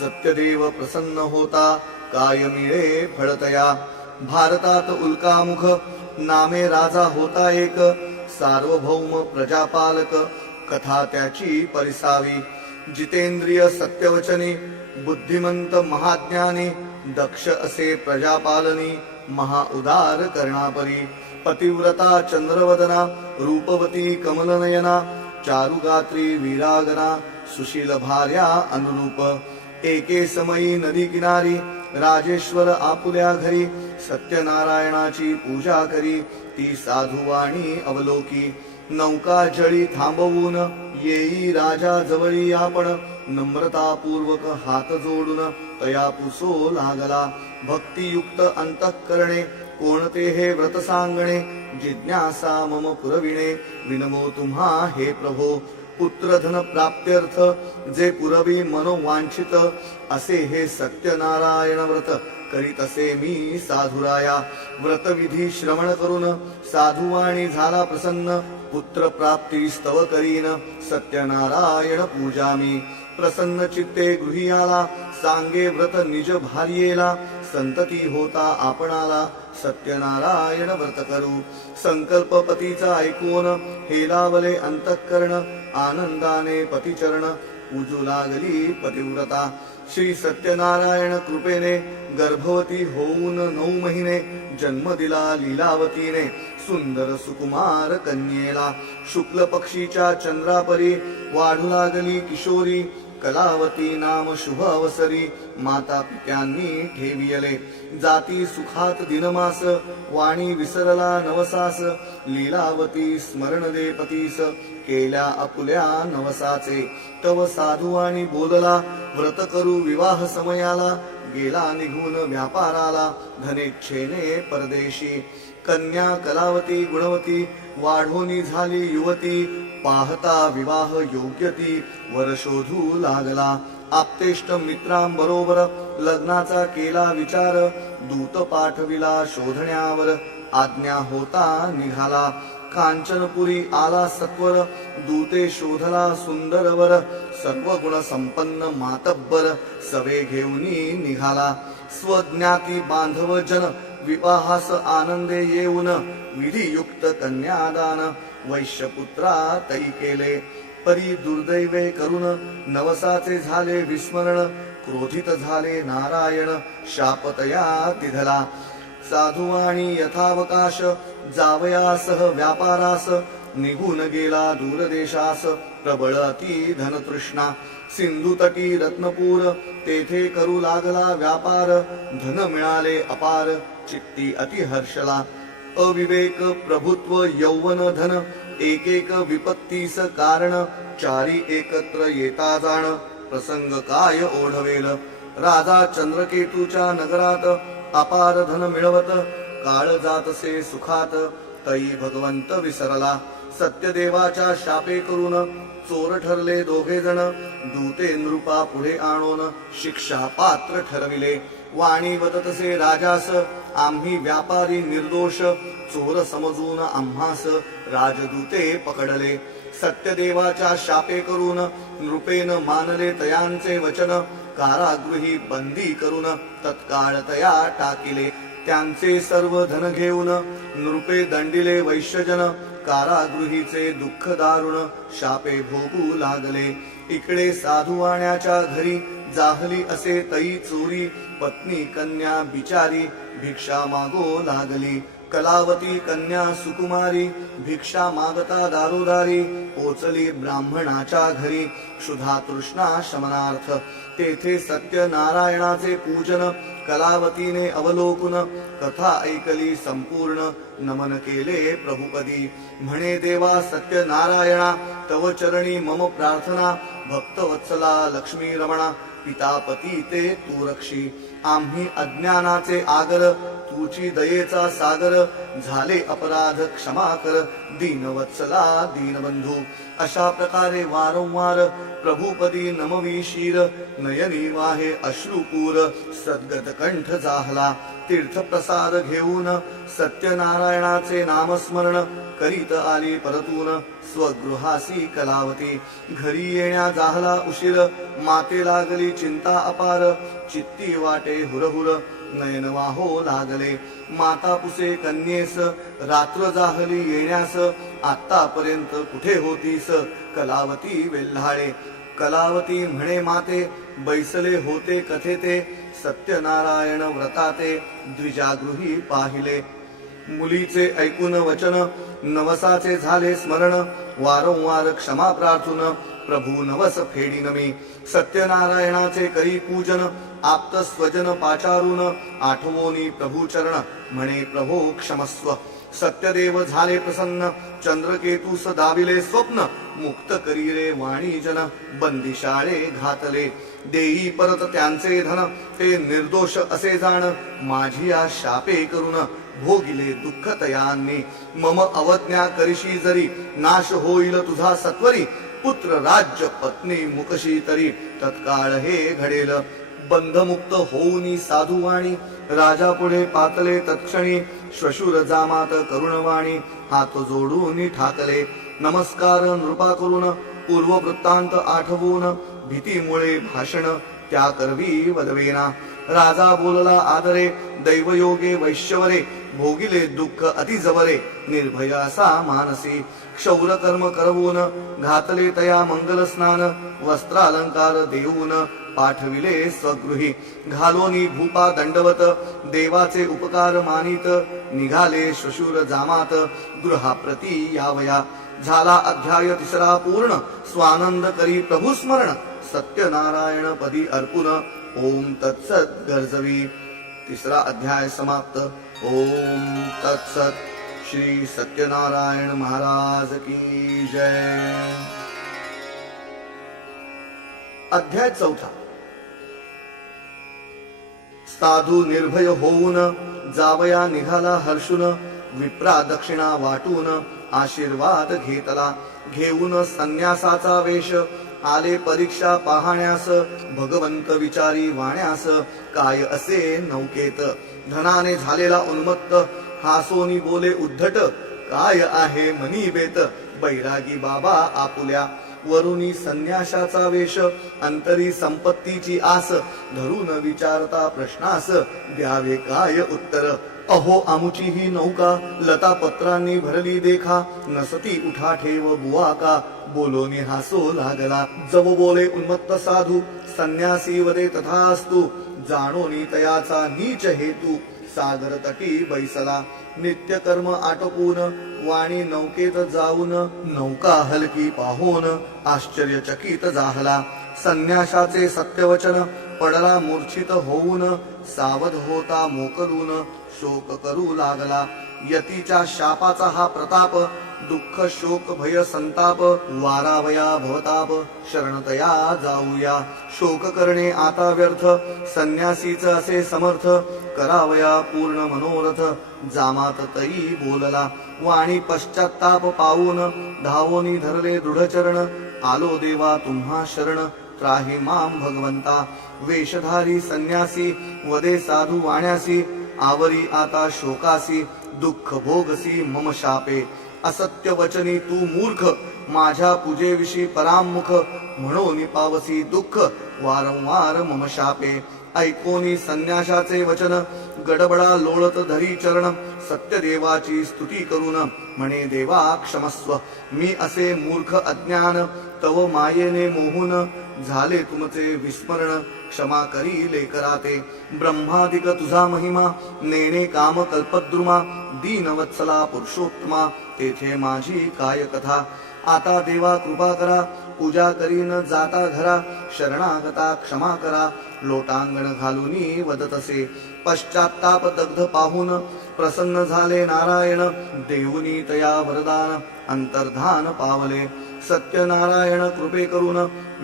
सत्यदेव प्रसन्न होता काय मिळे फळतया. भारतात उल्कामुख नामे राजा होता एक, सार्वभौम प्रजापालक कथा त्याची परिसावी. जितेंद्रिय सत्यवचने बुद्धिमंत महाज्ञानी, दक्ष असे प्रजापालनी महाउदार करणापरी. पतिव्रता चंद्रवदना रूपवती कमलनयना, चारुगात्री वीरागना सुशील भार्या अनुरूप. एके समयी नदी किनारी राजेश्वर आपुल्या घरी, सत्यनारायणाची पूजा करी ती साधुवाणी अवलोकी. नौका जळी थांबवून येई राजा जवळी आपण नम्रतापूर्वक हात जोडून तया पुसो लागला. भक्तियुक्त अंतःकरणे कोणते हे व्रत सांगणे जिज्ञासा मम पुरविणे विनमो तुम्हा हे प्रभो. पुत्रधन प्राप्त्यर्थ जे पुरवी मनोवांछित असे हे सत्यनारायण व्रत करीत असे मी साधुराया. व्रतविधी श्रवण करून साधुवाणी झाला प्रसन्न पुत्र प्राप्ती स्तव करीन सत्यनारायण पूजा मी. प्रसन्न चित्ते गृही आला सांगे व्रत निज भार्येला संतती होता आपणाला सत्यनारायण व्रत करू. संकल्प पतीचा ऐकून हेलावले अंतःकरण आनंदाने पतिचरण पूजू लागली पतिव्रता. श्री सत्यनारायण कृपेने गर्भवती होऊन 9 महिने जन्म दिला लीलावतीने सुंदर सुकुमार कन्येला. शुक्ल पक्षीच्या चंद्रापरी वाढू लागली किशोरी कलावती नाम शुभ अवसरी माता पित्यांनी ठेवियले. जाती सुखात दिनमास वाणी विसरला नवसास लीलावती स्मरण दे पतीस केल्या आपुल्या नवसाचे. तव साधुवाणी बोलला व्रत करू विवाह समयाला गेला निघून व्यापाराला धनेच्छेने परदेशी. कन्या कलावती गुणवती वाढोनी झाली युवती पाहता विवाह योग्य ती वर शोधू लागला. आप्तेष्ट मित्रांबरोबर लग्नाचा केला विचार दूत पाठविला शोधण्यावर आज्ञा होता निघाला. कांचनपुरी आला सत्वर दूते शोधला सुंदरवर सर्व गुण संपन्न मातब्बर सवे घेऊनी निघाला. स्वज्ञाती बांधव जन विवाहास आनंदे येऊन विधियुक्त कन्यादान वैश्यपुत्रा तई केले. परी दुर्दैवे करून नवसाचे झाले विस्मरण क्रोधित झाले नारायण शापतया तिधला. साधुवाणी यथावकाश जावयासह व्यापारास निघून गेला दूरदेशास प्रबळ अति धनतृष्णा. सिंधू तटी रत्नपूर तेथे करू लागला व्यापार धन मिळाले अपार चित्ती अति हर्षला. अविवेक प्रभुत्व यौवन धन एक एक विपत्तीस कारण चारी एकत्र येता जाण प्रसंग काय ओढवेल. राजा चंद्रकेतूच्या नगरात अपार धन मिळवत काळ जातसे सुखात तई भगवंत विसरला. सत्यदेवाच्या शापे करून चोर ठरले दोघे जण दूते नृपा पुढे आणून शिक्षा पात्र ठरविले. वाणी वदतसे राजास आम्ही व्यापारी निर्दोष चोर समजून आम्हास राजदूते पकडले. सत्यदेवाच्या शापे करून नृपेन मानले तयांचे वचन कारागृही बंदी करून तत्काळ तया टाकिले. त्यांचे सर्व धन घेऊन नृपे दंडिले वैश्यजन कारागृहीचे दुःख दारुण शापे भोगू लागले. इकडे साधुवाण्याच्या घरी जाहली असे तई चोरी पत्नी कन्या बिचारी भिक्षा मागो लागली. कलावती कन्या सुकुमारी भिक्षा मागता दारोदारी पोचली ब्राह्मणाच्या घरी क्षुधा तृष्णा शमनार्थ. तेथे सत्यनारायणाचे पूजन कलावतीने अवलोकून कथा ऐकली संपूर्ण नमन केले प्रभुपदी. म्हणे देवा सत्यनारायणा तव चरणी मम प्रार्थना भक्तवत्सला लक्ष्मी रमणा पितापती ते तू रक्षी. आम्ही अज्ञानाचे आगर तुची दयेचा सागर झाले अपराध क्षमा कर दीनवत्सला दीनबंधू. अशा प्रकारे वारंवार प्रभुपदी नमवी शिर नयनी वाहे अश्रुपूर सद्गत कंठ जाहला. तीर्थप्रसाद घेऊन सत्यनारायणाचे नामस्मरण करीत आली परतून स्वगृहासी कलावती. घरी येण्या जाहला उशीर माते लागली चिंता अपार चित्ती वाटे हुरहुर नयन वाहो लागले. माता पुसे कन्येस रात्र जाहली येण्यास आतापर्यंत कुठे होतीस कलावती वेल्हाळे. कलावती म्हणे माते बैसले होते कथे ते सत्यनारायण व्रताते द्विजागृही पाहिले. मुलीचे ऐकून वचन नवसाचे झाले स्मरण वारंवार क्षमा प्रार्थून प्रभू नवस फेडीन मी सत्यनारायणाचे करी पूजन आप्त स्वजन पाचारून आठवोनी प्रभू चरण म्हणे प्रभो क्षमस्व सत्यदेव झाले प्रसन्न चंद्रकेतूस दाविले स्वप्न मुक्त करीरे वाणी जन बंदिशाळे घातले देई परत त्यांचे धन ते निर्दोष असे जाण माझी या शापे करून भोगिले दुःख तयांनी मम अवज्ञा करिशी जरी नाश होईल तुझा सत्वरी पुत्र राज्य पत्नी मुकशी तरी तत्काळ हे घडेल बंधमुक्त होऊनी साधुवाणी राजा पुढे पातले तत्क्षणी श्वशुर जामात करुणवाणी हात जोडून ठाकले नमस्कार नृपा करून पूर्व वृत्तांत आठवून भीतीमुळे भाषण त्या करवी वदवेना राजा बोलला आदरे दैवयोगे वैश्यवरे भोगिले दुःख अतिजवरे निर्भयासा मानसी क्षौर कर्म करवून घातले तया मंगल स्नान वस्त्रालंकार देऊन पाठविले स्वगृही घालोनी भूपा दंडवत देवाचे उपकार मानित निघाले श्वशुर जामात गृहाप्रती यावया झाला अध्याय तिसरा पूर्ण स्वानंद करी प्रभू स्मरण सत्यनारायण पदी अर्पुन ओम तत्सत गरजवी तिसरा अध्याय समाप्त ओम तत्सत श्री सत्यनारायण महाराज की जय। अध्याय चौथा साधू निर्भय होऊन जावया निघाला हर्षून विप्रा दक्षिणा वाटून आशीर्वाद घेतला घेऊन संन्यासाचा वेश आले परीक्षा पाहण्यास भगवंत विचारी वाण्यास काय असे नौकेत धनाने झालेला उन्मत्त हासोनी बोले उद्धट काय आहे मनी बेत बैरागी बाबा आपुल्या वरुणी संन्यासाचा वेश अंतरी संपत्तीची आस धरून विचारता प्रश्नास द्यावे काय उत्तर अहो आमुची ही नौका लता पत्रांनी भरली देखा नसती उठा ठेव बुवा का बोलोनी हासो लागला जव बोले उन्मत्त साधू संन्यासी वदे तथास्तु जाणोनी तयाचा नीच हेतू सागर तटी बैसला नित्य कर्म आटोपून वाणी नौकेत जाऊन नौका हलकी पाहून आश्चर्यचकित जाहला संन्यासाचे सत्यवचन पडला मूर्छित होऊन सावध होता मोकलून शोक करू लागला यतीच्या शापाचा हा प्रताप दुःख शोक भय संताप वारावया भवताप शरणतया जाऊया शोक करणे आता व्यर्थ संन्यासीच असे समर्थ करावया पूर्ण मनोरथ जामात तई बोलला वाणी पश्चात्ताप पावून धावोनी धरले दृढचरण आलो देवा तुम्हा शरण त्राही माम भगवंता वेशधारी संन्यासी वदे साधू वाण्यासी आवरी आता शोकासी दुःख भोगसी मम शापे असत्य वचनी तू मूर्ख माझ्या पूजेविषयी परामुख म्हणून पावसी दुःख वारंवार मम शापे ऐकोनी संन्यासाचे वचन गडबडा लोळत धरी चरण सत्यदेवाची स्तुती करून म्हणे देवा क्षमस्व मी असे मूर्ख अज्ञान तव मायेने मोहून झाले तुमचे विस्मरण क्षमा करी लेकराते ब्रह्मादिक तुझा महिमा नेणे काम कल्पद्रुमा दीनवत्सला पुरुषोत्तमा तेथे माझी काय कथा आता देवा कृपा करा पूजा करीन जाता घरा शरणागता क्षमा करा लोटांगण घालूनी वदतसे पश्चात्ताप दग्ध पाहून प्रसन्न झाले नारायण देऊनी तया वरदान अंतर्धान पावले सत्यनारायण कृपे करून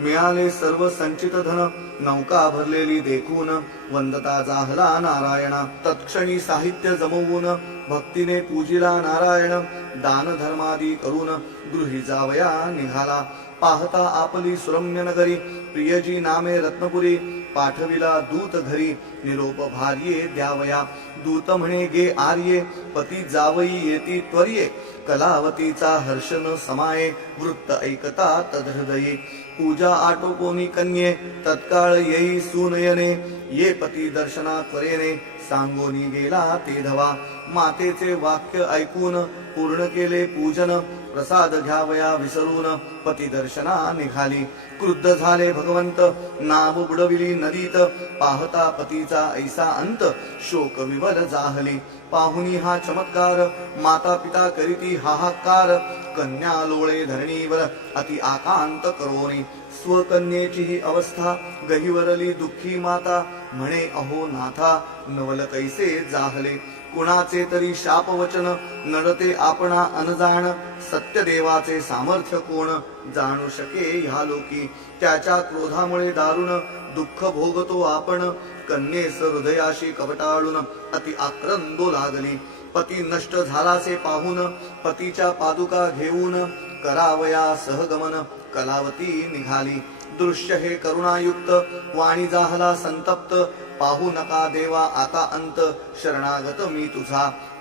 मिळाले सर्व संचित धन नौका भरलेली देखून वंदता जाहला नारायणा तत्क्षणी साहित्य जमवून भक्तीने पूजिला नारायण दान धर्मादी करून गृही जावया निघाला पाहता आपली सुरम्य नगरी प्रियजी नामे रत्नपुरी पाठविला दूत घरी निरोप भार्ये द्यावया दूत म्हणे गे आर्ये पती जावई येती त्वर्ये कलावतीचा हर्षन समाये वृत्त ऐकता तदहृदयी पूजा आटोपोनी कन्ये तत्काळ येई सुनयने ये पती दर्शना त्वरेने सांगोनी गेला ते धवा मातेचे वाक्य ऐकून पूर्ण केले पूजन प्रसाद घ्यावया विसरून पती दर्शना निघाली क्रुद्ध झाले भगवंत नाव बुडविली नदीत पाहता पतीचा ऐसा अंत शोक विवल जाहली पाहुनी हा चमत्कार माता पिता करीती हाहाकार कन्या लोळे धरणीवर अति आकांत करोनी स्वकन्येची ही अवस्था गहिवरली दुःखी माता म्हणे अहो नाथा नवल कैसे जाहले कुणाचे तरी शाप वचन नडते आपणा अनजाण सत्यदेवाचे सामर्थ्य कोण जाणू शके ह्या लोकी त्याच्या क्रोधामुळे दारुण दुःख भोगतो आपण कन्येस हृदयाशी कवटाळून अति आक्रंदो लागली पती नष्ट झालासे पाहून पतीच्या पादुका घेऊन करावया सहगमन कलावती निघाली दृश्य हे करुणायुक्त वाणी जाहला संतप्त पाहू नका देवा आता अंत शरणागत मी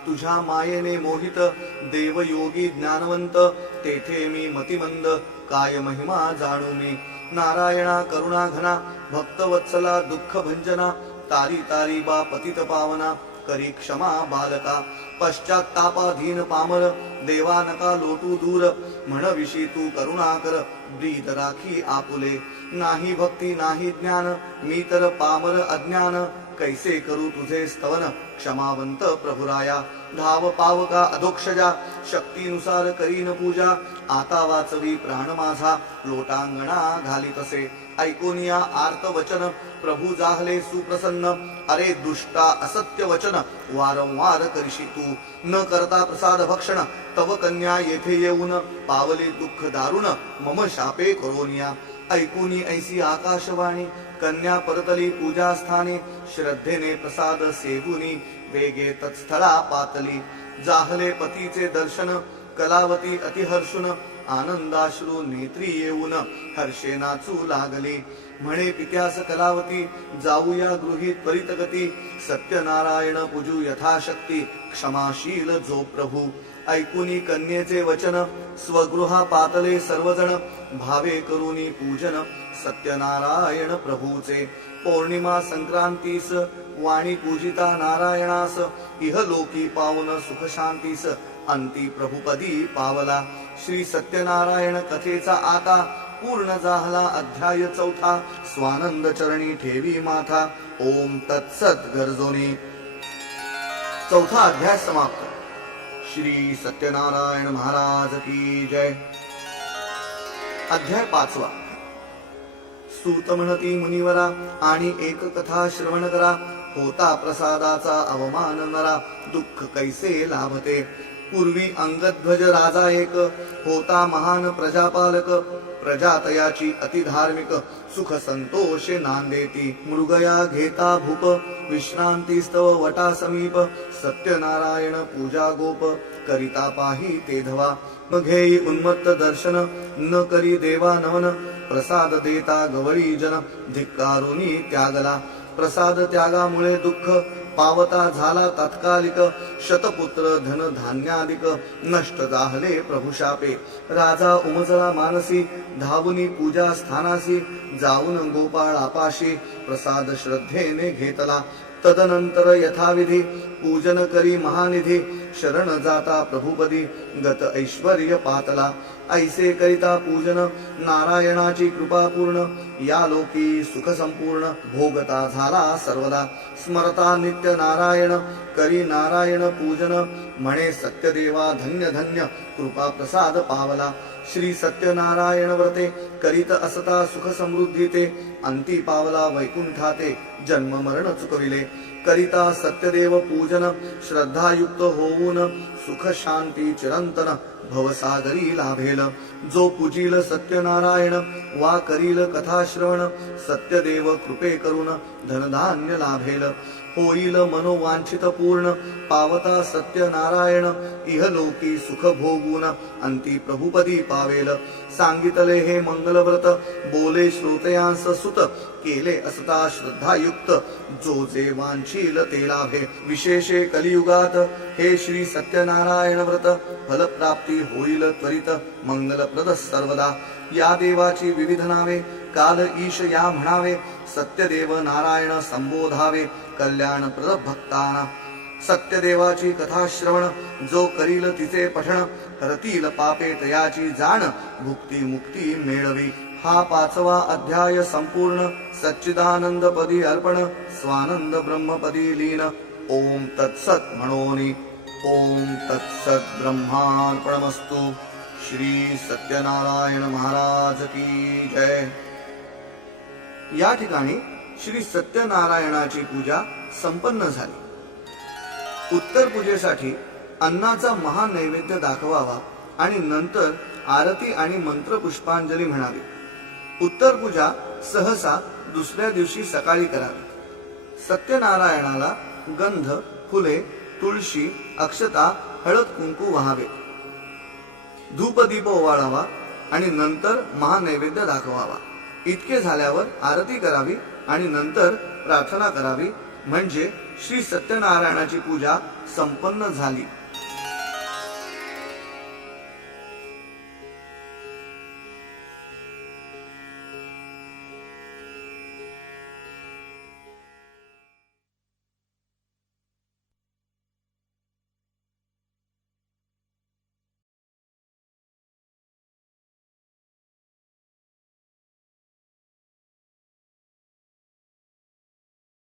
तुझ्या मायेने मोहित देवयोगी ज्ञानवंत तेथे मी मतिमंद काय महिमा जाणू मी नारायणा करुणा घना भक्तवत्सला दुःख भंजना तारी तारी बा पतित पावना करी क्षमा बालका पश्चात्तापाधीन पामर देवा नका लोटू दूर म्हणविशी तू करुणा कर ब्रीद राखी आपुले नाही भक्ती नाही ज्ञान मी तर पामर अज्ञान कैसे करू तुझे स्तवन क्षमावंत प्रभुराया धाव पावका अधोक्षजा शक्तीनुसार करीन पूजा आता वाचवी प्राण माझा लोटांगणा घाली तसे ऐकोनिया आर्त वचन प्रभू जाहले सुप्रसन्न अरे दुष्टा असत्य वचन वारंवार करशी तू न करता प्रसाद भक्षण तव कन्या येथे येऊन पावले दुःख दारुण मम शापे करोनिया ऐकुनी ऐसी आकाशवाणी कन्या परतली पूजा स्थानी श्रद्धेने प्रसाद सेवुनी वेगे तत्स्थळा पातली जाहले पतीचे दर्शन कलावती अतिहर्षुन आनंदाश्रू नेत्री येऊन हर्षे नाचू लागली म्हणे पित्यास कलावती जाऊया गृहीत त्वरितगती सत्यनारायण पूजू यथाशक्ती क्षमाशील जो प्रभू ऐकुनी कन्येचे वचन स्वगृहा पातले सर्वजण भावे करुनी पूजन सत्यनारायण प्रभूचे पौर्णिमा संक्रांतीस वाणी पूजिता नारायणास इहलोकी पावन सुख शांतीस अंती प्रभुपदी पावला श्री सत्यनारायण कथेचा आता पूर्ण झाला अध्याय 4 स्वानंद चरणी ठेवी माथा ओम तत्सत गरजोनी 4था अध्याय समाप्त। श्री सत्यनारायण महाराज की जय। अध्याय 5 सूत म्हणती मुनिवरा आणि एक कथा श्रवण करा होता प्रसादाचा अवमान नरा दुःख कैसे लाभते पूर्वी अंगध्वज राजा एक होता महान प्रजापालक प्रजातयाची अति धार्मिक सुख संतोषे नांदेती मृगया घेता भूप विश्रांती स्तव वटा समीप सत्यनारायण पूजा गोप करिता पाही ते धवा घेई उन्मत्त दर्शन न करी देवा नमन प्रसाद देता गवळी जन धिक्कारुनी त्यागला प्रसाद त्यागामुळे दुःख पावता झाला तात्कालिक शतपुत्र धन धान्यादिक नष्ट जाहले प्रभुशापे राजा उमजला मानसी धावुनी पूजा स्थानासी जाऊन गोपाळ आपाशी प्रसाद श्रद्धेने घेतला तदनंतर यथाविधी पूजन करी महानिधी शरण जाता प्रभुपदी गत ऐश्वर्य पातला ऐसे करिता पूजन नारायणाची कृपा पूर्ण या लोकी सुख संपूर्ण भोगता झाला सर्वदा स्मरता नित्य नारायण करी नारायण पूजन म्हणे सत्यदेवा धन्य धन्य कृपा प्रसाद पावला श्री सत्यनारायण व्रते करीत असता सुख समृद्धी ते अंती पावला वैकुंठाते जन्म मरण चुकविले करिता सत्यदेव पूजन श्रद्धायुक्त होऊन सुख शांती चिरंतन भवसागरी लाभेल जो पूजील सत्यनारायण वा करील कथा श्रवण सत्यदेव कृपे करून धनधान्य लाभेल होईल मनोवांछित पूर्ण पावता सत्यनारायण इहलोकी सुख भोगून अंती प्रभुपदी पावेल सांगितले हे मंगलव्रत बोले श्रोतयांस सुत केले असता श्रद्धायुक्त जो जे वांछील ते लाभे विशेषे कलियुगात हे श्री सत्यनारायण व्रत फलप्राप्ती होईल त्वरित मंगलप्रद सर्वदा या देवाची विविध नावे काल ईश या म्हणावे सत्यदेव नारायण संबोधावे कल्याणप्रद भक्ताना सत्यदेवाची कथा श्रवण जो करील तिचे पठण हरतील पापे तयाची जाण भुक्ती मुक्ती मिळवी हा 5वा अध्याय संपूर्ण सच्चिदानंद पदी अर्पण स्वानंद ब्रह्मपदी लीन ओम तत्सत म्हणोनी। ओम तत्सत ब्रह्मार्पणमस्तु. श्री सत्यनारायण महाराज की जय. या ठिकाणी श्री सत्यनारायणाची पूजा संपन्न झाली. उत्तर पूजेसाठी अन्नाचा महानैवेद्य दाखवावा आणि नंतर आरती आणि मंत्र पुष्पांजली म्हणावी. उत्तर पूजा सहसा दुसऱ्या दिवशी सकाळी करावी. सत्यनारायणाला गंध, फुले, तुळशी, अक्षता, हळद कुंकू व्हावे. धूपदीप ओवाळावा आणि नंतर महानैवेद्य दाखवावा. इतके झाल्यावर आरती करावी आणि नंतर प्रार्थना करावी, म्हणजे श्री सत्यनारायणाची पूजा संपन्न झाली